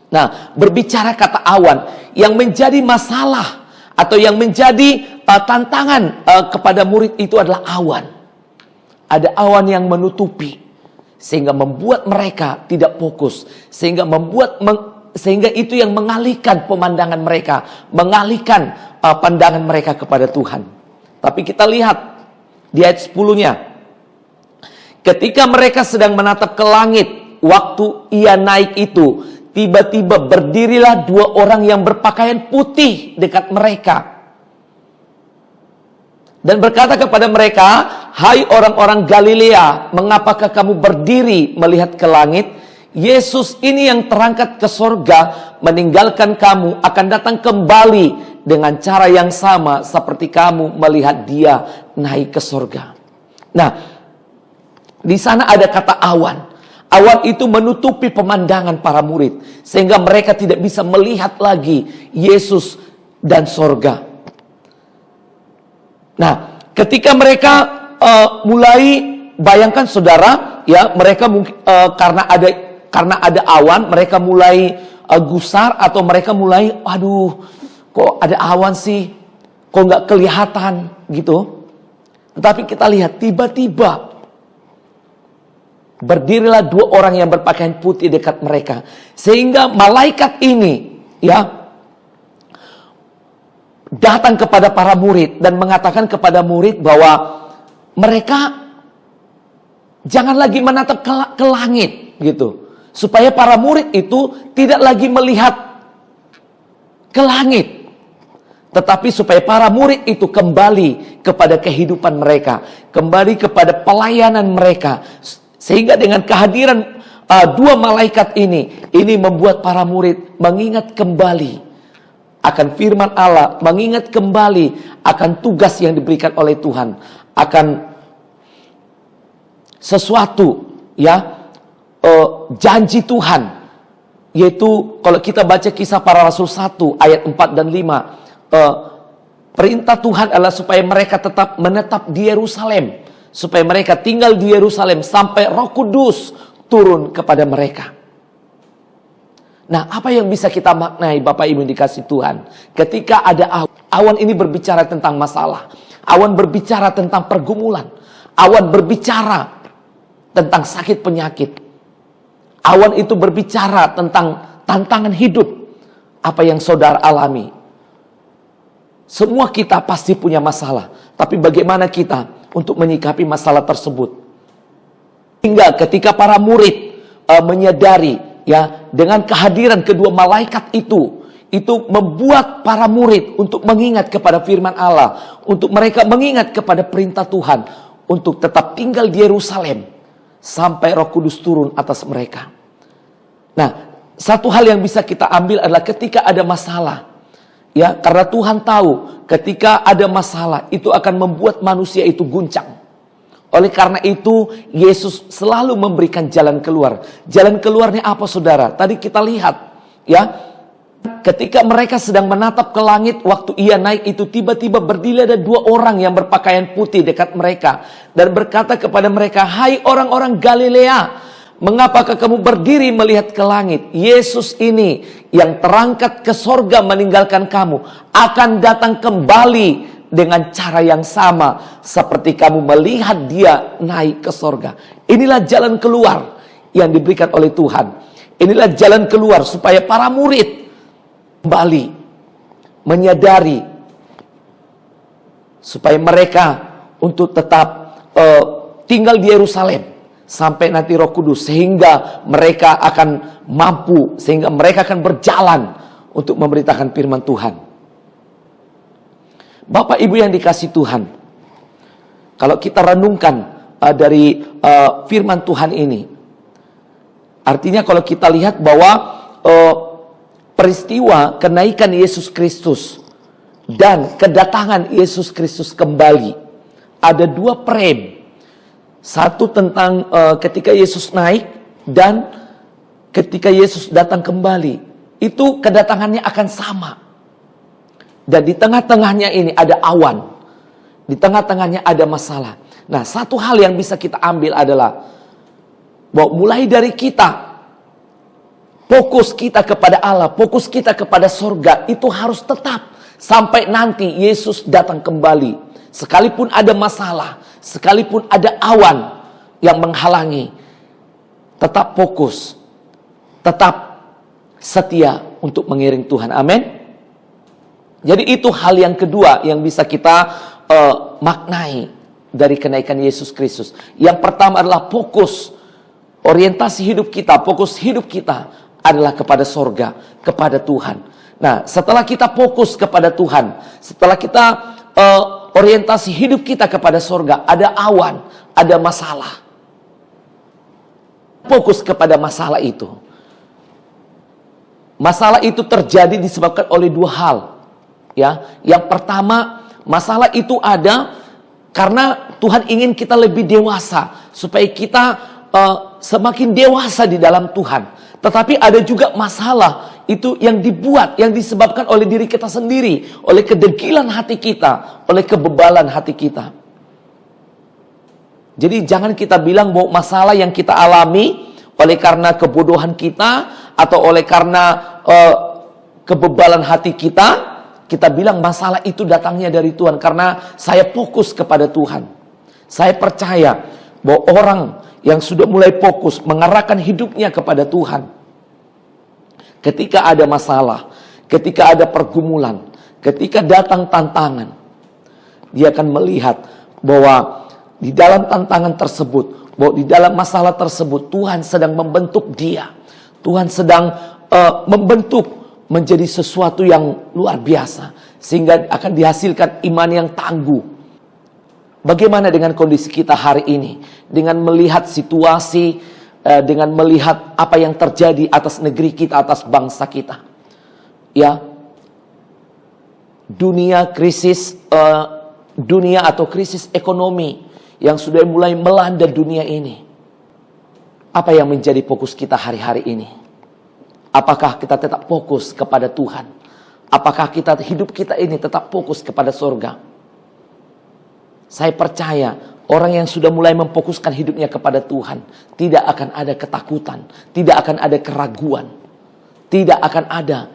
Nah, berbicara kata awan, yang menjadi masalah atau yang menjadi tantangan kepada murid itu adalah awan. Ada awan yang menutupi, sehingga membuat mereka tidak fokus, sehingga itu yang mengalihkan pemandangan mereka, mengalihkan pandangan mereka kepada Tuhan. Tapi kita lihat di ayat 10-nya, ketika mereka sedang menatap ke langit, waktu ia naik itu, tiba-tiba berdirilah dua orang yang berpakaian putih dekat mereka dan berkata kepada mereka, "Hai orang-orang Galilea, mengapakah kamu berdiri melihat ke langit? Yesus ini yang terangkat ke sorga, meninggalkan kamu, akan datang kembali dengan cara yang sama seperti kamu melihat dia naik ke sorga." Nah, di sana ada kata awan. Awan itu menutupi pemandangan para murid, sehingga mereka tidak bisa melihat lagi Yesus dan sorga. Nah, ketika mereka mulai, bayangkan saudara, ya, mereka mungkin karena ada awan, mereka mulai gusar atau mereka mulai, aduh, kok ada awan sih, kok nggak kelihatan gitu. Tetapi kita lihat tiba-tiba berdirilah dua orang yang berpakaian putih dekat mereka, sehingga malaikat ini, ya, datang kepada para murid dan mengatakan kepada murid bahwa mereka jangan lagi menatap ke langit gitu, supaya para murid itu tidak lagi melihat ke langit, tetapi supaya para murid itu kembali kepada kehidupan mereka, kembali kepada pelayanan mereka. Sehingga dengan kehadiran dua malaikat ini membuat para murid mengingat kembali akan firman Allah, mengingat kembali akan tugas yang diberikan oleh Tuhan, akan sesuatu, ya, janji Tuhan, yaitu kalau kita baca Kisah Para Rasul 1 ayat 4 dan 5, Perintah Tuhan adalah supaya mereka tetap menetap di Yerusalem, supaya mereka tinggal di Yerusalem sampai Roh Kudus turun kepada mereka. Nah, apa yang bisa kita maknai Bapak Ibu yang dikasih Tuhan? Ketika ada awan ini berbicara tentang masalah, awan berbicara tentang pergumulan, awan berbicara tentang sakit penyakit, awan itu berbicara tentang tantangan hidup. Apa yang saudara alami? Semua kita pasti punya masalah, tapi bagaimana kita untuk menyikapi masalah tersebut? Hingga ketika para murid menyadari, ya, dengan kehadiran kedua malaikat itu membuat para murid untuk mengingat kepada firman Allah, untuk mereka mengingat kepada perintah Tuhan, untuk tetap tinggal di Yerusalem sampai Roh Kudus turun atas mereka. Nah, satu hal yang bisa kita ambil adalah ketika ada masalah, ya, karena Tuhan tahu ketika ada masalah itu akan membuat manusia itu guncang. Oleh karena itu Yesus selalu memberikan jalan keluar. Jalan keluarnya apa saudara? Tadi kita lihat, ya, ketika mereka sedang menatap ke langit waktu ia naik itu, tiba-tiba berdiri ada dua orang yang berpakaian putih dekat mereka dan berkata kepada mereka, "Hai orang-orang Galilea, mengapakah kamu berdiri melihat ke langit? Yesus ini yang terangkat ke sorga meninggalkan kamu akan datang kembali dengan cara yang sama seperti kamu melihat dia naik ke sorga." Inilah jalan keluar yang diberikan oleh Tuhan. Inilah jalan keluar supaya para murid kembali menyadari, supaya mereka untuk tetap tinggal di Yerusalem sampai nanti Roh Kudus, sehingga mereka akan mampu, sehingga mereka akan berjalan untuk memberitakan firman Tuhan. Bapak Ibu yang dikasih Tuhan, kalau kita renungkan dari firman Tuhan ini, artinya kalau kita lihat bahwa peristiwa kenaikan Yesus Kristus dan kedatangan Yesus Kristus kembali, ada dua frame. Satu tentang ketika Yesus naik dan ketika Yesus datang kembali. Itu kedatangannya akan sama. Dan di tengah-tengahnya ini ada awan. Di tengah-tengahnya ada masalah. Nah, satu hal yang bisa kita ambil adalah bahwa mulai dari kita, fokus kita kepada Allah, fokus kita kepada surga, itu harus tetap sampai nanti Yesus datang kembali. Sekalipun ada masalah, sekalipun ada awan yang menghalangi, tetap fokus, tetap setia untuk mengiring Tuhan. Amin. Jadi itu hal yang kedua yang bisa kita maknai dari kenaikan Yesus Kristus. Yang pertama adalah fokus, orientasi hidup kita, fokus hidup kita adalah kepada sorga, kepada Tuhan. Nah, setelah kita fokus kepada Tuhan, setelah kita orientasi hidup kita kepada sorga, ada awan, ada masalah. Fokus kepada masalah itu. Masalah itu terjadi disebabkan oleh dua hal. Ya, yang pertama, masalah itu ada karena Tuhan ingin kita lebih dewasa, supaya kita semakin dewasa di dalam Tuhan. Tetapi ada juga masalah itu yang dibuat, yang disebabkan oleh diri kita sendiri, oleh kedegilan hati kita, oleh kebebalan hati kita. Jadi jangan kita bilang bahwa masalah yang kita alami oleh karena kebodohan kita atau oleh karena kebebalan hati kita, kita bilang masalah itu datangnya dari Tuhan karena saya fokus kepada Tuhan. Saya percaya bahwa orang yang sudah mulai fokus mengarahkan hidupnya kepada Tuhan, ketika ada masalah, ketika ada pergumulan, ketika datang tantangan, dia akan melihat bahwa di dalam tantangan tersebut, bahwa di dalam masalah tersebut, Tuhan sedang membentuk dia. Tuhan sedang membentuk menjadi sesuatu yang luar biasa, sehingga akan dihasilkan iman yang tangguh. Bagaimana dengan kondisi kita hari ini? Dengan melihat situasi, dengan melihat apa yang terjadi atas negeri kita, atas bangsa kita. Ya, dunia krisis, dunia atau krisis ekonomi yang sudah mulai melanda dunia ini. Apa yang menjadi fokus kita hari-hari ini? Apakah kita tetap fokus kepada Tuhan? Apakah hidup kita ini tetap fokus kepada surga? Saya percaya orang yang sudah mulai memfokuskan hidupnya kepada Tuhan, tidak akan ada ketakutan, tidak akan ada keraguan, tidak akan ada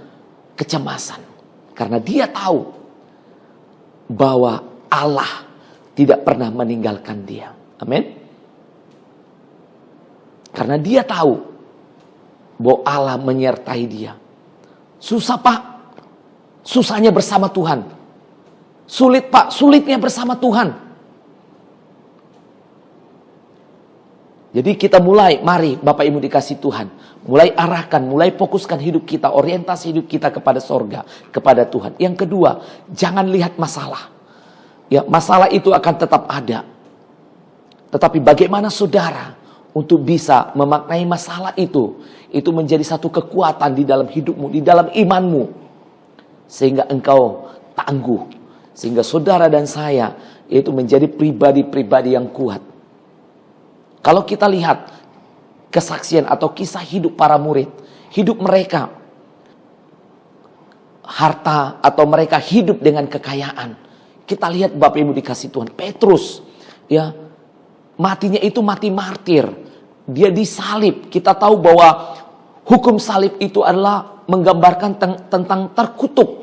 kecemasan. Karena dia tahu bahwa Allah tidak pernah meninggalkan dia. Amin. Karena dia tahu bahwa Allah menyertai dia. Susah Pak, susahnya bersama Tuhan. Sulit Pak, sulitnya bersama Tuhan. Jadi kita mari Bapak Ibu dikasih Tuhan. Mulai arahkan, mulai fokuskan hidup kita, orientasi hidup kita kepada sorga, kepada Tuhan. Yang kedua, jangan lihat masalah. Ya, masalah itu akan tetap ada. Tetapi bagaimana saudara untuk bisa memaknai masalah itu menjadi satu kekuatan di dalam hidupmu, di dalam imanmu. Sehingga engkau tangguh. Sehingga saudara dan saya itu menjadi pribadi-pribadi yang kuat. Kalau kita lihat kesaksian atau kisah hidup para murid, hidup mereka, harta atau mereka hidup dengan kekayaan. Kita lihat Bapak Ibu dikasih Tuhan, Petrus, ya, matinya itu mati martir. Dia disalib. Kita tahu bahwa hukum salib itu adalah menggambarkan tentang terkutuk.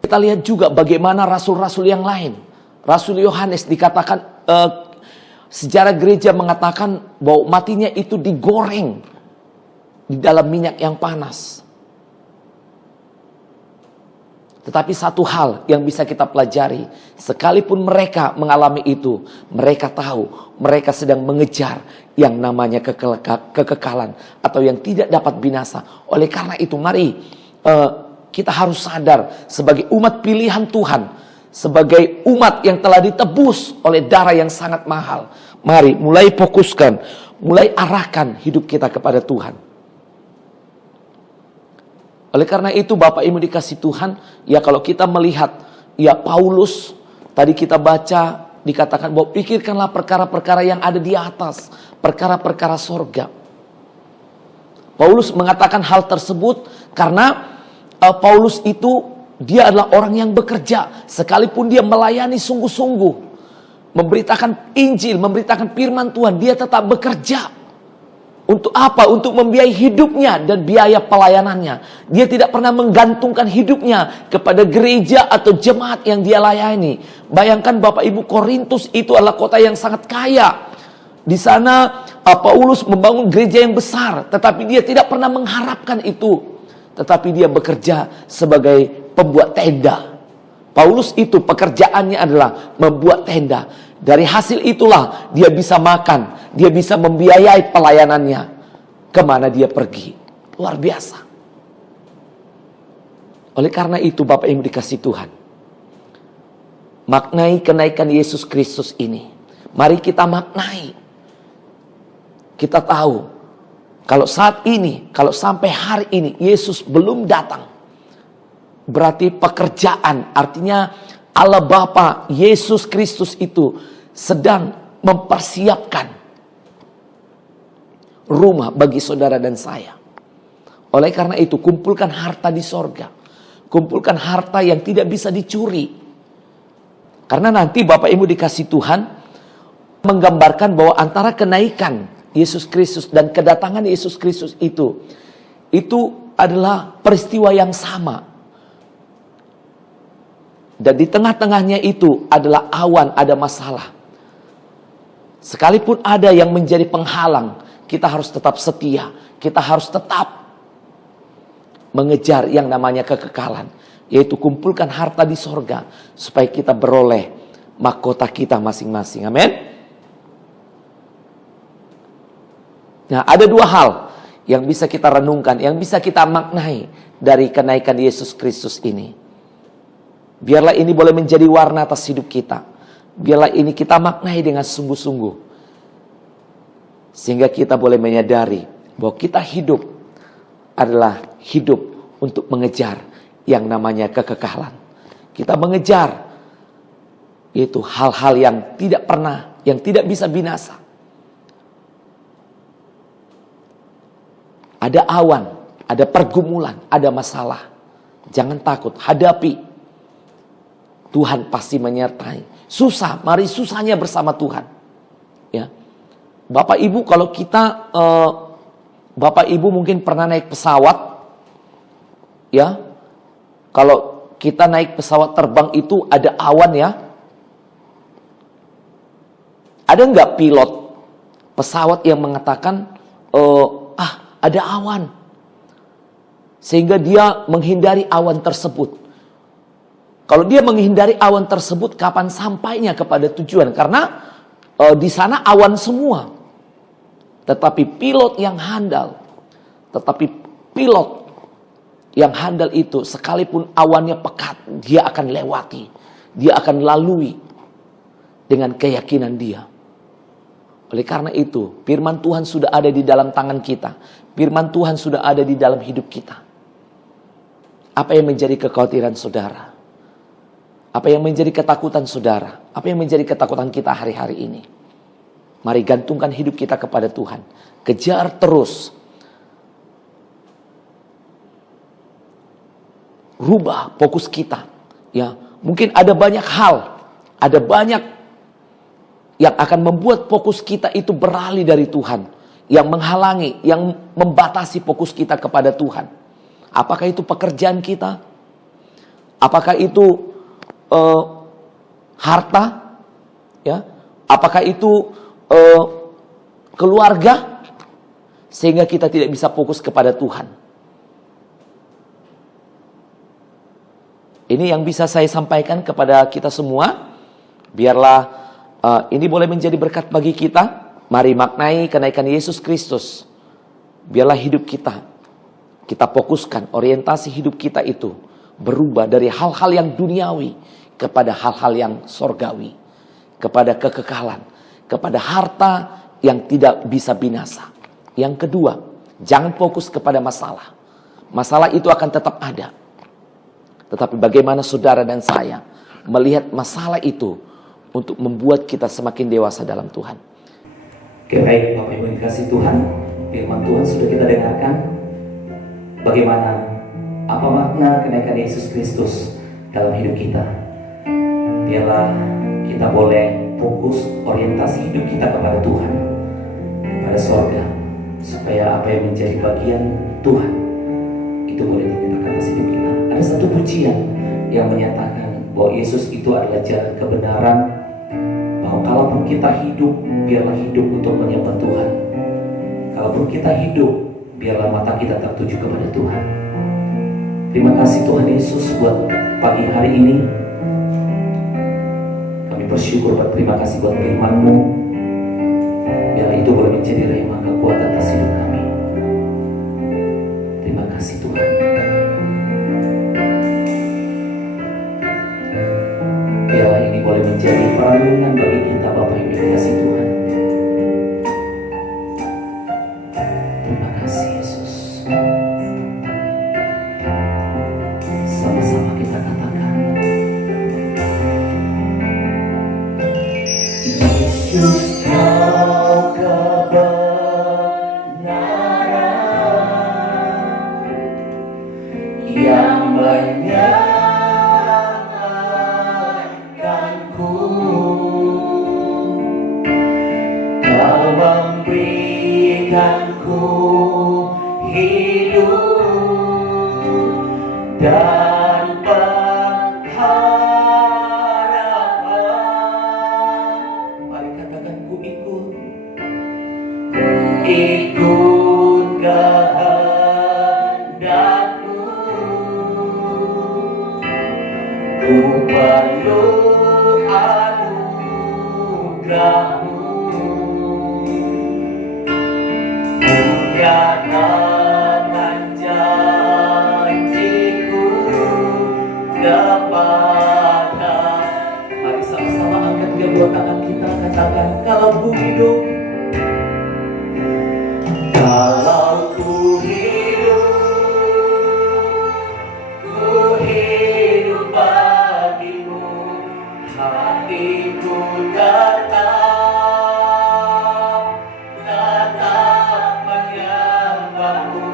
Kita lihat juga bagaimana rasul-rasul yang lain. Rasul Yohanes dikatakan, sejarah gereja mengatakan bahwa matinya itu digoreng di dalam minyak yang panas. Tetapi satu hal yang bisa kita pelajari, sekalipun mereka mengalami itu, mereka tahu mereka sedang mengejar yang namanya kekekalan atau yang tidak dapat binasa. Oleh karena itu mari kita harus sadar sebagai umat pilihan Tuhan, sebagai umat yang telah ditebus oleh darah yang sangat mahal. Mari mulai fokuskan, mulai arahkan hidup kita kepada Tuhan. Oleh karena itu Bapak Ibu dikasih Tuhan, ya kalau kita melihat, ya Paulus, tadi kita baca, dikatakan bahwa pikirkanlah perkara-perkara yang ada di atas, perkara-perkara sorga. Paulus mengatakan hal tersebut karena Paulus itu, dia adalah orang yang bekerja, sekalipun dia melayani sungguh-sungguh, memberitakan Injil, memberitakan firman Tuhan, dia tetap bekerja. Untuk apa? Untuk membiayai hidupnya dan biaya pelayanannya. Dia tidak pernah menggantungkan hidupnya kepada gereja atau jemaat yang dia layani. Bayangkan Bapak Ibu, Korintus itu adalah kota yang sangat kaya. Di sana Paulus membangun gereja yang besar, tetapi dia tidak pernah mengharapkan itu. Tetapi dia bekerja sebagai pembuat tenda. Paulus itu pekerjaannya adalah membuat tenda. Dari hasil itulah dia bisa makan, dia bisa membiayai pelayanannya. Kemana dia pergi? Luar biasa. Oleh karena itu Bapak Ibu dikasih Tuhan, maknai kenaikan Yesus Kristus ini. Mari kita maknai. Kita tahu, kalau saat ini, kalau sampai hari ini Yesus belum datang, berarti pekerjaan, artinya Allah Bapa, Yesus Kristus itu sedang mempersiapkan rumah bagi saudara dan saya. Oleh karena itu, kumpulkan harta di sorga. Kumpulkan harta yang tidak bisa dicuri. Karena nanti Bapak Ibu dikasih Tuhan, menggambarkan bahwa antara kenaikan Yesus Kristus dan kedatangan Yesus Kristus itu adalah peristiwa yang sama. Dan di tengah-tengahnya itu adalah awan, ada masalah. Sekalipun ada yang menjadi penghalang, kita harus tetap setia. Kita harus tetap mengejar yang namanya kekekalan. Yaitu kumpulkan harta di sorga, supaya kita beroleh mahkota kita masing-masing. Amin. Nah, ada dua hal yang bisa kita renungkan, yang bisa kita maknai dari kenaikan Yesus Kristus ini. Biarlah ini boleh menjadi warna atas hidup kita. Biarlah ini kita maknai dengan sungguh-sungguh. Sehingga kita boleh menyadari bahwa kita hidup adalah hidup untuk mengejar yang namanya kekekalan. Kita mengejar yaitu hal-hal yang tidak pernah, yang tidak bisa binasa. Ada awan, ada pergumulan, ada masalah. Jangan takut, hadapi. Tuhan pasti menyertai. Susah, mari susahnya bersama Tuhan. Ya, Bapak Ibu, kalau kita, Bapak Ibu mungkin pernah naik pesawat, ya. Kalau kita naik pesawat terbang itu ada awan, ya. Ada nggak pilot pesawat yang mengatakan, ada awan, sehingga dia menghindari awan tersebut? Kalau dia menghindari awan tersebut, kapan sampainya kepada tujuan? Karena di sana awan semua. Tetapi pilot yang handal itu, sekalipun awannya pekat, dia akan lewati, dia akan lalui dengan keyakinan dia. Oleh karena itu, firman Tuhan sudah ada di dalam tangan kita. Firman Tuhan sudah ada di dalam hidup kita. Apa yang menjadi kekhawatiran saudara? Apa yang menjadi ketakutan saudara? Apa yang menjadi ketakutan kita hari-hari ini? Mari gantungkan hidup kita kepada Tuhan. Kejar terus. Rubah fokus kita. Ya, mungkin ada banyak hal, ada banyak yang akan membuat fokus kita itu beralih dari Tuhan, yang menghalangi, yang membatasi fokus kita kepada Tuhan. Apakah itu pekerjaan kita? Apakah itu harta, ya? Apakah itu keluarga, sehingga kita tidak bisa fokus kepada Tuhan? Ini yang bisa saya sampaikan kepada kita semua. Biarlah ini boleh menjadi berkat bagi kita. Mari maknai kenaikan Yesus Kristus. Biarlah hidup kita fokuskan, orientasi hidup kita itu berubah dari hal-hal yang duniawi kepada hal-hal yang sorgawi, kepada kekekalan, kepada harta yang tidak bisa binasa. Yang kedua, jangan fokus kepada masalah. Masalah itu akan tetap ada. Tetapi bagaimana saudara dan saya melihat masalah itu untuk membuat kita semakin dewasa dalam Tuhan. Oke, baik Bapak Ibu yang dikasihi Tuhan, firman Tuhan sudah kita dengarkan. Bagaimana, apa makna kenaikan Yesus Kristus dalam hidup kita? Biarlah kita boleh fokus orientasi hidup kita kepada Tuhan, kepada sorga, supaya apa yang menjadi bagian Tuhan itu boleh dinyatakan atas hidup kita. Ada satu pujian yang menyatakan bahwa Yesus itu adalah jalan kebenaran, bahwa kalaupun kita hidup, biarlah hidup untuk menyembah Tuhan. Kalaupun kita hidup, biarlah mata kita tertuju kepada Tuhan. Terima kasih Tuhan Yesus buat pagi hari ini. Kami bersyukur, berterima kasih buat firman-Mu. Biarlah itu boleh menjadi rhema kekuatan atas hidup kami. Terima kasih Tuhan. Biarlah ini boleh menjadi perenungan bagi kita Bapak Ibu yang dikasihi Tuhan. Terima kasih Yesus. Sama-sama kita katakan, Yesus Kau kebenaran yang menyelamatkanku. Kau memberikanku hidup dan pengharapan. Mari katakan, ku ikut kehendak-Mu. Ku perlu anugerah-Mu. Ku nyatakan janjiku kepada. Mari sama-sama angkat kedua tangan kita, katakan, kalau ku hidup, kalau ku hidup bagimu, hatiku tetap menyembah-Mu.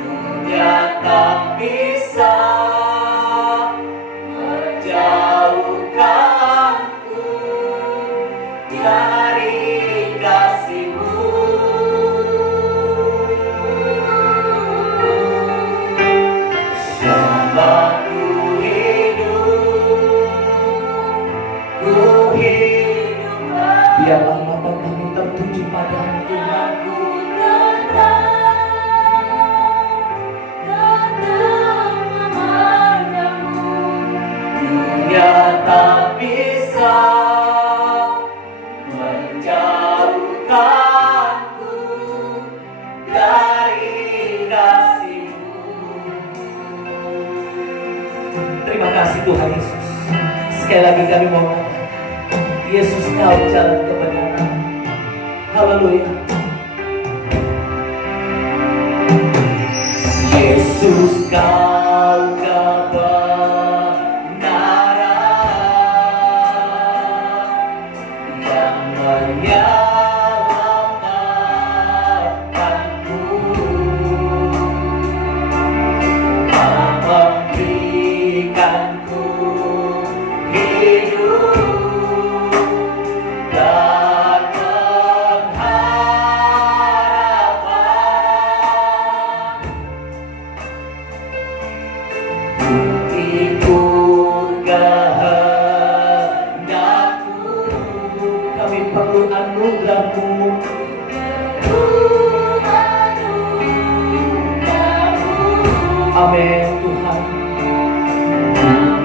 Dunia tak bisa kasih Tuhan Yesus. Sekali lagi kami mau Yesus kau jalan kebenaran. Haleluya. Yesus kau kebenaran yang menyelamatkanku, memberikanku hidup dan pengharapan. Ikut kehendakmu, kami perlu anugerah-Mu. Amin Tuhan.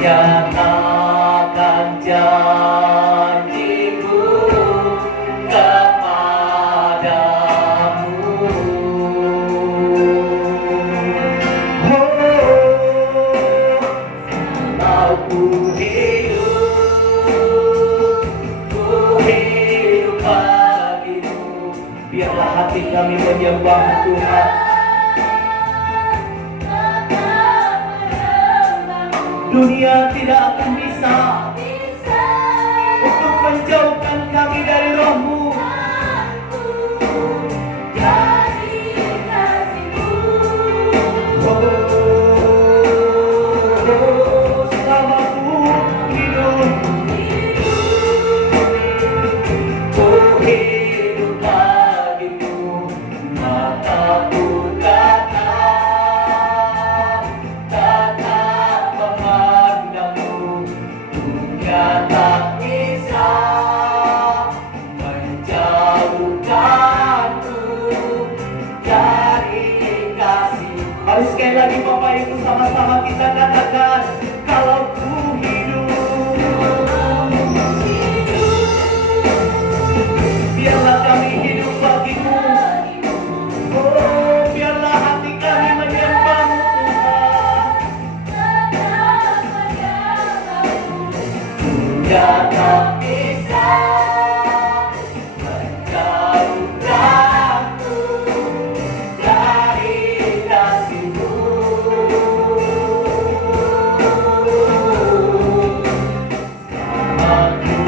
Nyatakan janji-Mu kepadamu. Aku hidup bagimu. Biarlah hati kami menyembah Tuhan. Dunia tidak akan bisa untuk menjauhkan kami dari Roh-Mu. Selama ku hidup, ku hidup bagimu. Mataku tatap memandangmu. Dunia tak bisa menjauhkanku dari kasih. Mari sekali lagi Bapak Ibu sama-sama kita katakan, kalau ku hidup, biarlah kami hidup bagimu. Oh, biarlah hati kami menyembah-Mu Tuhan. Dunia tak bisa menjauhkanku dari kasih-Mu. Aku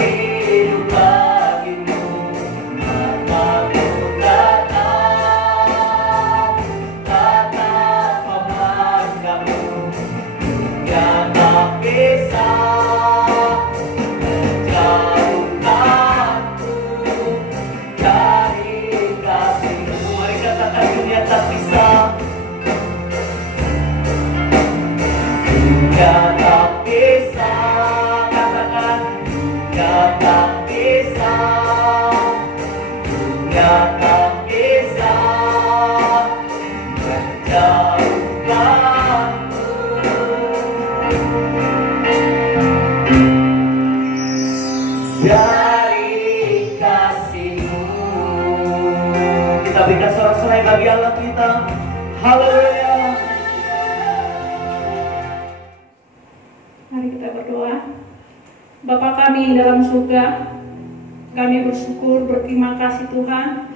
hidup bagimu. Mataku tatap memandangmu. Dunia tak bisa menjauhkanku dari kasih-Mu. Mari katakan, dunia tak bisa. Dunia tak bisa. Katakan, dunia tak bisa. Dunia tak bisa menjauhkanku dari kasih-Mu. Kita berikan sorak-sorai bagi Allah kita. Haleluya. Mari kita berdoa. Bapa kami dalam surga, kami bersyukur, berterima kasih Tuhan.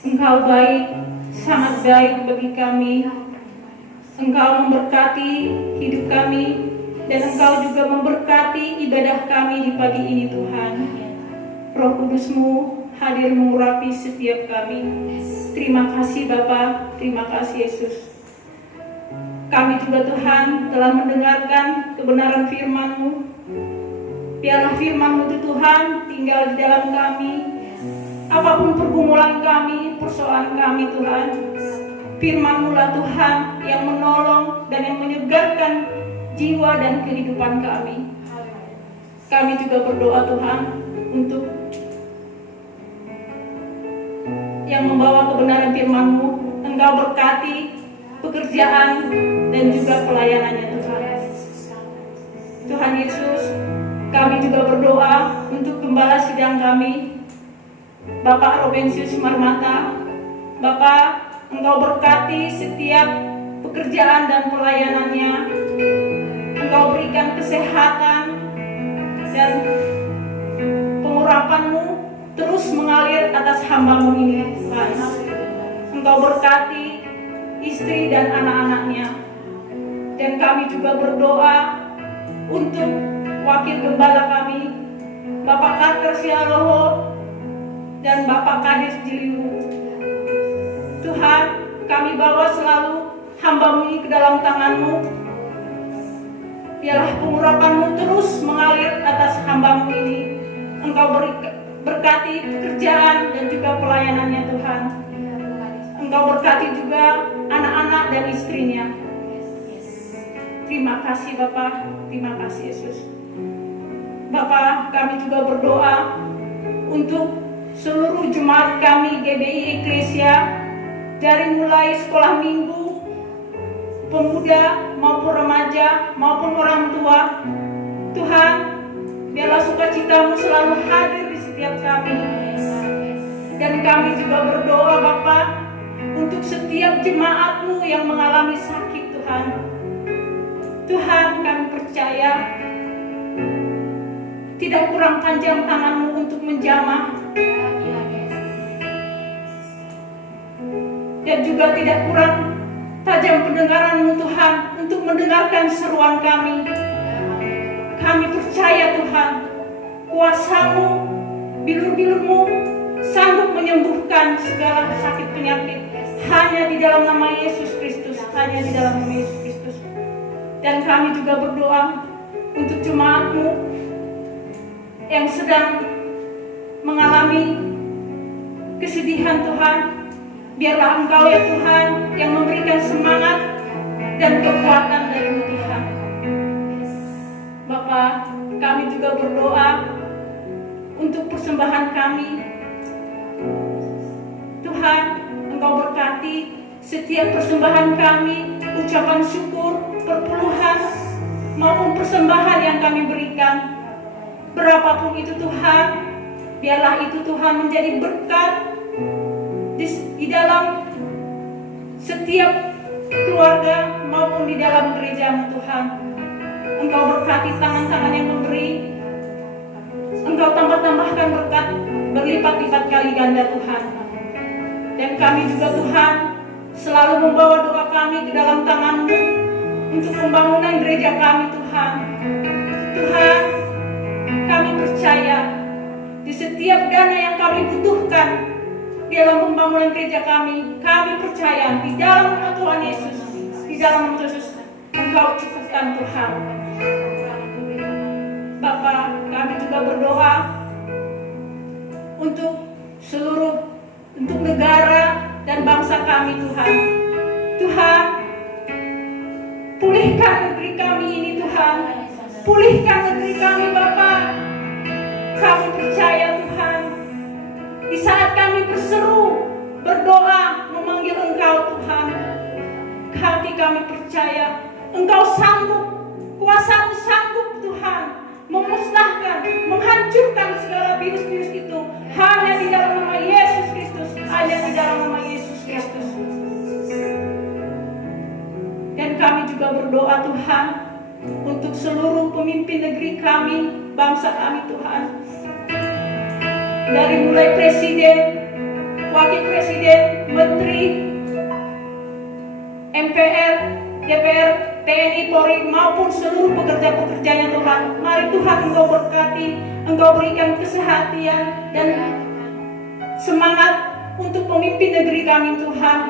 Engkau baik, sangat baik bagi kami. Engkau memberkati hidup kami, dan Engkau juga memberkati ibadah kami di pagi ini Tuhan. Roh Kudus-Mu hadir mengurapi setiap kami. Terima kasih Bapa, terima kasih Yesus. Kami juga Tuhan telah mendengarkan kebenaran firman-Mu. Biarlah firman-Mu itu Tuhan tinggal di dalam kami. Apapun pergumulan kami, persoalan kami Tuhan, firman-Mu lah Tuhan yang menolong dan yang menyegarkan jiwa dan kehidupan kami. Kami juga berdoa Tuhan untuk yang membawa kebenaran firman-Mu. Engkau berkati pekerjaan dan juga pelayanannya Tuhan. Tuhan Yesus, kami juga berdoa untuk gembala sidang kami, Bapak Robensius Marmata. Bapak, Engkau berkati setiap pekerjaan dan pelayanannya. Engkau berikan kesehatan dan pengurapan-Mu terus mengalir atas hamba-Mu ini, Tuhan. Engkau berkati istri dan anak-anaknya. Dan kami juga berdoa untuk wakil gembala kami, Bapak Carter Sialoho dan Bapak Kades Jiliwu. Tuhan, kami bawa selalu hamba-Mu ini ke dalam tangan-Mu. Biarlah pengurapan-Mu terus mengalir atas hamba-Mu ini. Engkau berkati pekerjaan dan juga pelayanannya, Tuhan. Engkau berkati juga anak-anak dan istrinya. Terima kasih Bapak, terima kasih Yesus. Bapak, kami juga berdoa untuk seluruh jemaat kami GBI Eklesia, dari mulai sekolah minggu, pemuda maupun remaja maupun orang tua. Tuhan, biarlah sukacita-Mu selalu hadir di setiap kami. Dan kami juga berdoa Bapak untuk setiap jemaat-Mu yang mengalami sakit, Tuhan. Tuhan, kami percaya tidak kurang panjang tangan-Mu untuk menjamah, dan juga tidak kurang tajam pendengaran-Mu, Tuhan, untuk mendengarkan seruan kami. Kami percaya Tuhan, kuasa-Mu, bilur-bilur-Mu sanggup menyembuhkan segala sakit penyakit hanya di dalam nama Yesus Kristus, hanya di dalam nama Yesus Kristus. Dan kami juga berdoa untuk jemaat-Mu yang sedang mengalami kesedihan, Tuhan. Biarlah Engkau ya Tuhan yang memberikan semangat dan kekuatan dari-Mu, Tuhan. Bapak, kami juga berdoa untuk persembahan kami. Tuhan, Engkau berkati setiap persembahan kami, ucapan syukur, perpuluhan, maupun persembahan yang kami berikan. Berapapun itu Tuhan, biarlah itu Tuhan menjadi berkat di dalam setiap keluarga maupun di dalam gereja-Mu, Tuhan. Engkau berkati tangan-tangan yang memberi. Engkau tambah-tambahkan berkat berlipat-lipat kali ganda, Tuhan. Dan kami juga Tuhan selalu membawa doa kami ke dalam tangan-Mu untuk pembangunan gereja kami, Tuhan. Tuhan, kami percaya di setiap dana yang kami butuhkan di dalam pembangunan gereja kami percaya di dalam nama Tuhan Yesus, di dalam nama Yesus, Engkau cukupkan, Tuhan. Bapa, kami juga berdoa untuk untuk negara dan bangsa kami, Tuhan. Tuhan, pulihkan negeri kami ini, Tuhan. Pulihkan negeri kami, Bapa. Kami percaya, Tuhan, di saat kami berseru, berdoa, memanggil Engkau, Tuhan, hati kami percaya Engkau sanggup, kuasa-Mu sanggup, Tuhan, memusnahkan, menghancurkan segala virus-virus itu hanya di dalam nama Yesus Kristus, hanya di dalam nama Yesus Kristus. Dan kami juga berdoa, Tuhan, untuk seluruh pemimpin negeri kami, bangsa kami, Tuhan. Dari mulai presiden, wakil presiden, menteri, MPR, DPR, TNI, Polri, maupun seluruh pekerja-pekerjanya, Tuhan. Mari Tuhan Engkau berkati, Engkau berikan kesehatan dan semangat untuk pemimpin negeri kami, Tuhan.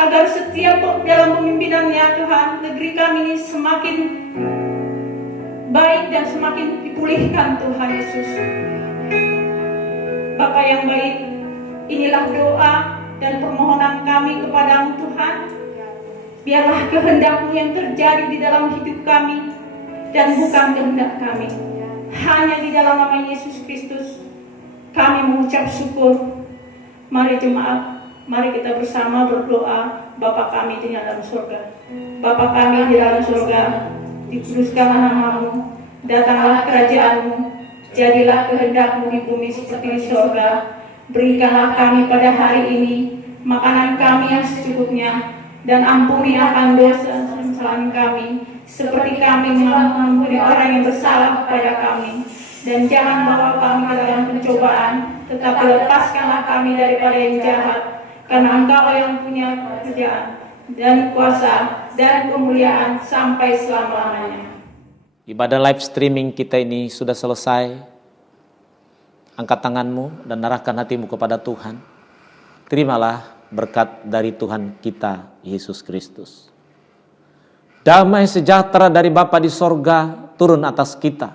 Agar setiap dalam pemimpinannya, Tuhan, negeri kami ini semakin baik dan semakin dipulihkan, Tuhan Yesus. Bapa yang baik, inilah doa dan permohonan kami kepada-Mu, Tuhan. Biarlah kehendak-Mu yang terjadi di dalam hidup kami dan bukan kehendak kami. Hanya di dalam nama Yesus Kristus kami mengucap syukur. Mari jemaat, mari kita bersama berdoa. Bapa kami di dalam surga, Bapa kami di dalam surga, dikuduskanlah nama-Mu, datanglah kerajaan-Mu, jadilah kehendak-Mu di bumi seperti di surga. Berikanlah kami pada hari ini makanan kami yang secukupnya, dan ampuni akan dosa dan kesalahan kami, seperti kami mengampuni orang yang bersalah kepada kami. Dan jangan bawa kami ke dalam pencobaan, tetapi lepaskanlah kami daripada yang jahat. Karena Engkau yang punya kerajaan dan kuasa dan kemuliaan sampai selama-lamanya. Ibadah live streaming kita ini sudah selesai. Angkat tanganmu dan arahkan hatimu kepada Tuhan. Terimalah berkat dari Tuhan kita, Yesus Kristus. Damai sejahtera dari Bapa di sorga turun atas kita.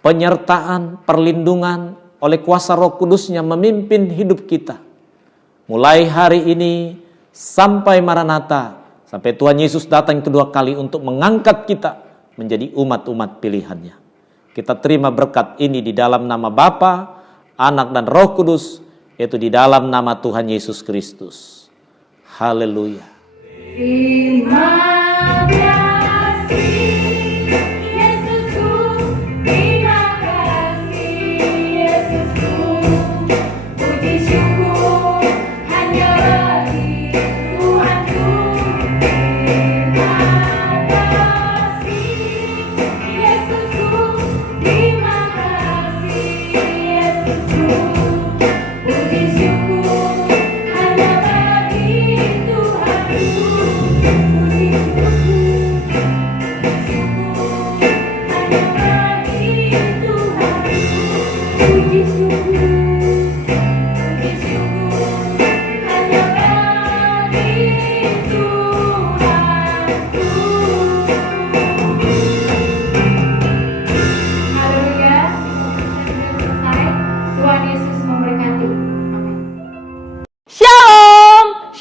Penyertaan, perlindungan oleh kuasa Roh Kudus-Nya memimpin hidup kita. Mulai hari ini sampai Maranatha, sampai Tuhan Yesus datang kedua kali untuk mengangkat kita menjadi umat-umat pilihannya. Kita terima berkat ini di dalam nama Bapa, Anak dan Roh Kudus, yaitu di dalam nama Tuhan Yesus Kristus. Haleluya. Terima kasih Yesusku, terima kasih Yesusku, puji syukur hanya bagi Tuhanku. Terima kasih Yesusku, terima kasih Yesusku, puji syukur hanya bagi Tuhanku.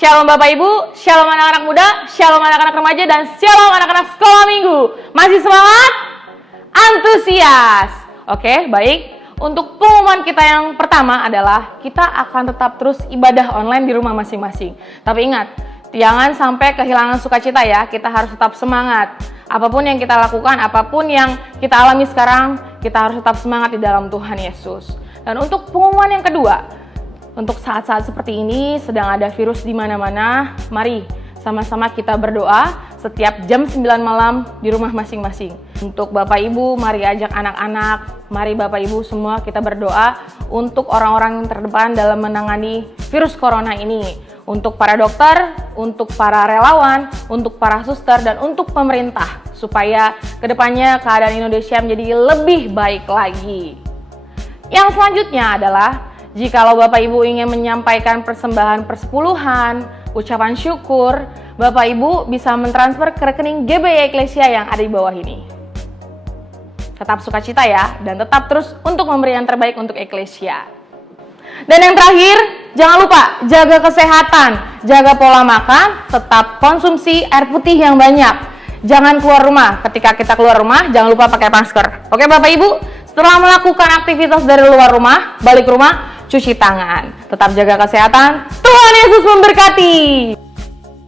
Shalom Bapak Ibu, shalom anak-anak muda, shalom anak-anak remaja, dan shalom anak-anak sekolah minggu. Masih semangat? Antusias. Oke, baik. Untuk pengumuman kita yang pertama adalah kita akan tetap terus ibadah online di rumah masing-masing. Tapi ingat, jangan sampai kehilangan sukacita ya. Kita harus tetap semangat. Apapun yang kita lakukan, apapun yang kita alami sekarang, kita harus tetap semangat di dalam Tuhan Yesus. Dan untuk pengumuman yang kedua, untuk saat-saat seperti ini sedang ada virus di mana-mana, mari sama-sama kita berdoa setiap jam 9 malam di rumah masing-masing. Untuk Bapak Ibu, mari ajak anak-anak, mari Bapak Ibu semua kita berdoa untuk orang-orang yang terdepan dalam menangani virus corona ini. Untuk para dokter, untuk para relawan, untuk para suster, dan untuk pemerintah. Supaya kedepannya keadaan Indonesia menjadi lebih baik lagi. Yang selanjutnya adalah jikalau Bapak Ibu ingin menyampaikan persembahan persepuluhan, ucapan syukur, Bapak Ibu bisa mentransfer ke rekening GBI Eklesia yang ada di bawah ini. Tetap sukacita ya, dan tetap terus untuk memberi yang terbaik untuk Eklesia. Dan yang terakhir, jangan lupa jaga kesehatan, jaga pola makan, tetap konsumsi air putih yang banyak. Jangan keluar rumah, ketika kita keluar rumah jangan lupa pakai masker. Oke Bapak Ibu, setelah melakukan aktivitas dari luar rumah, balik rumah, cuci tangan. Tetap jaga kesehatan. Tuhan Yesus memberkati.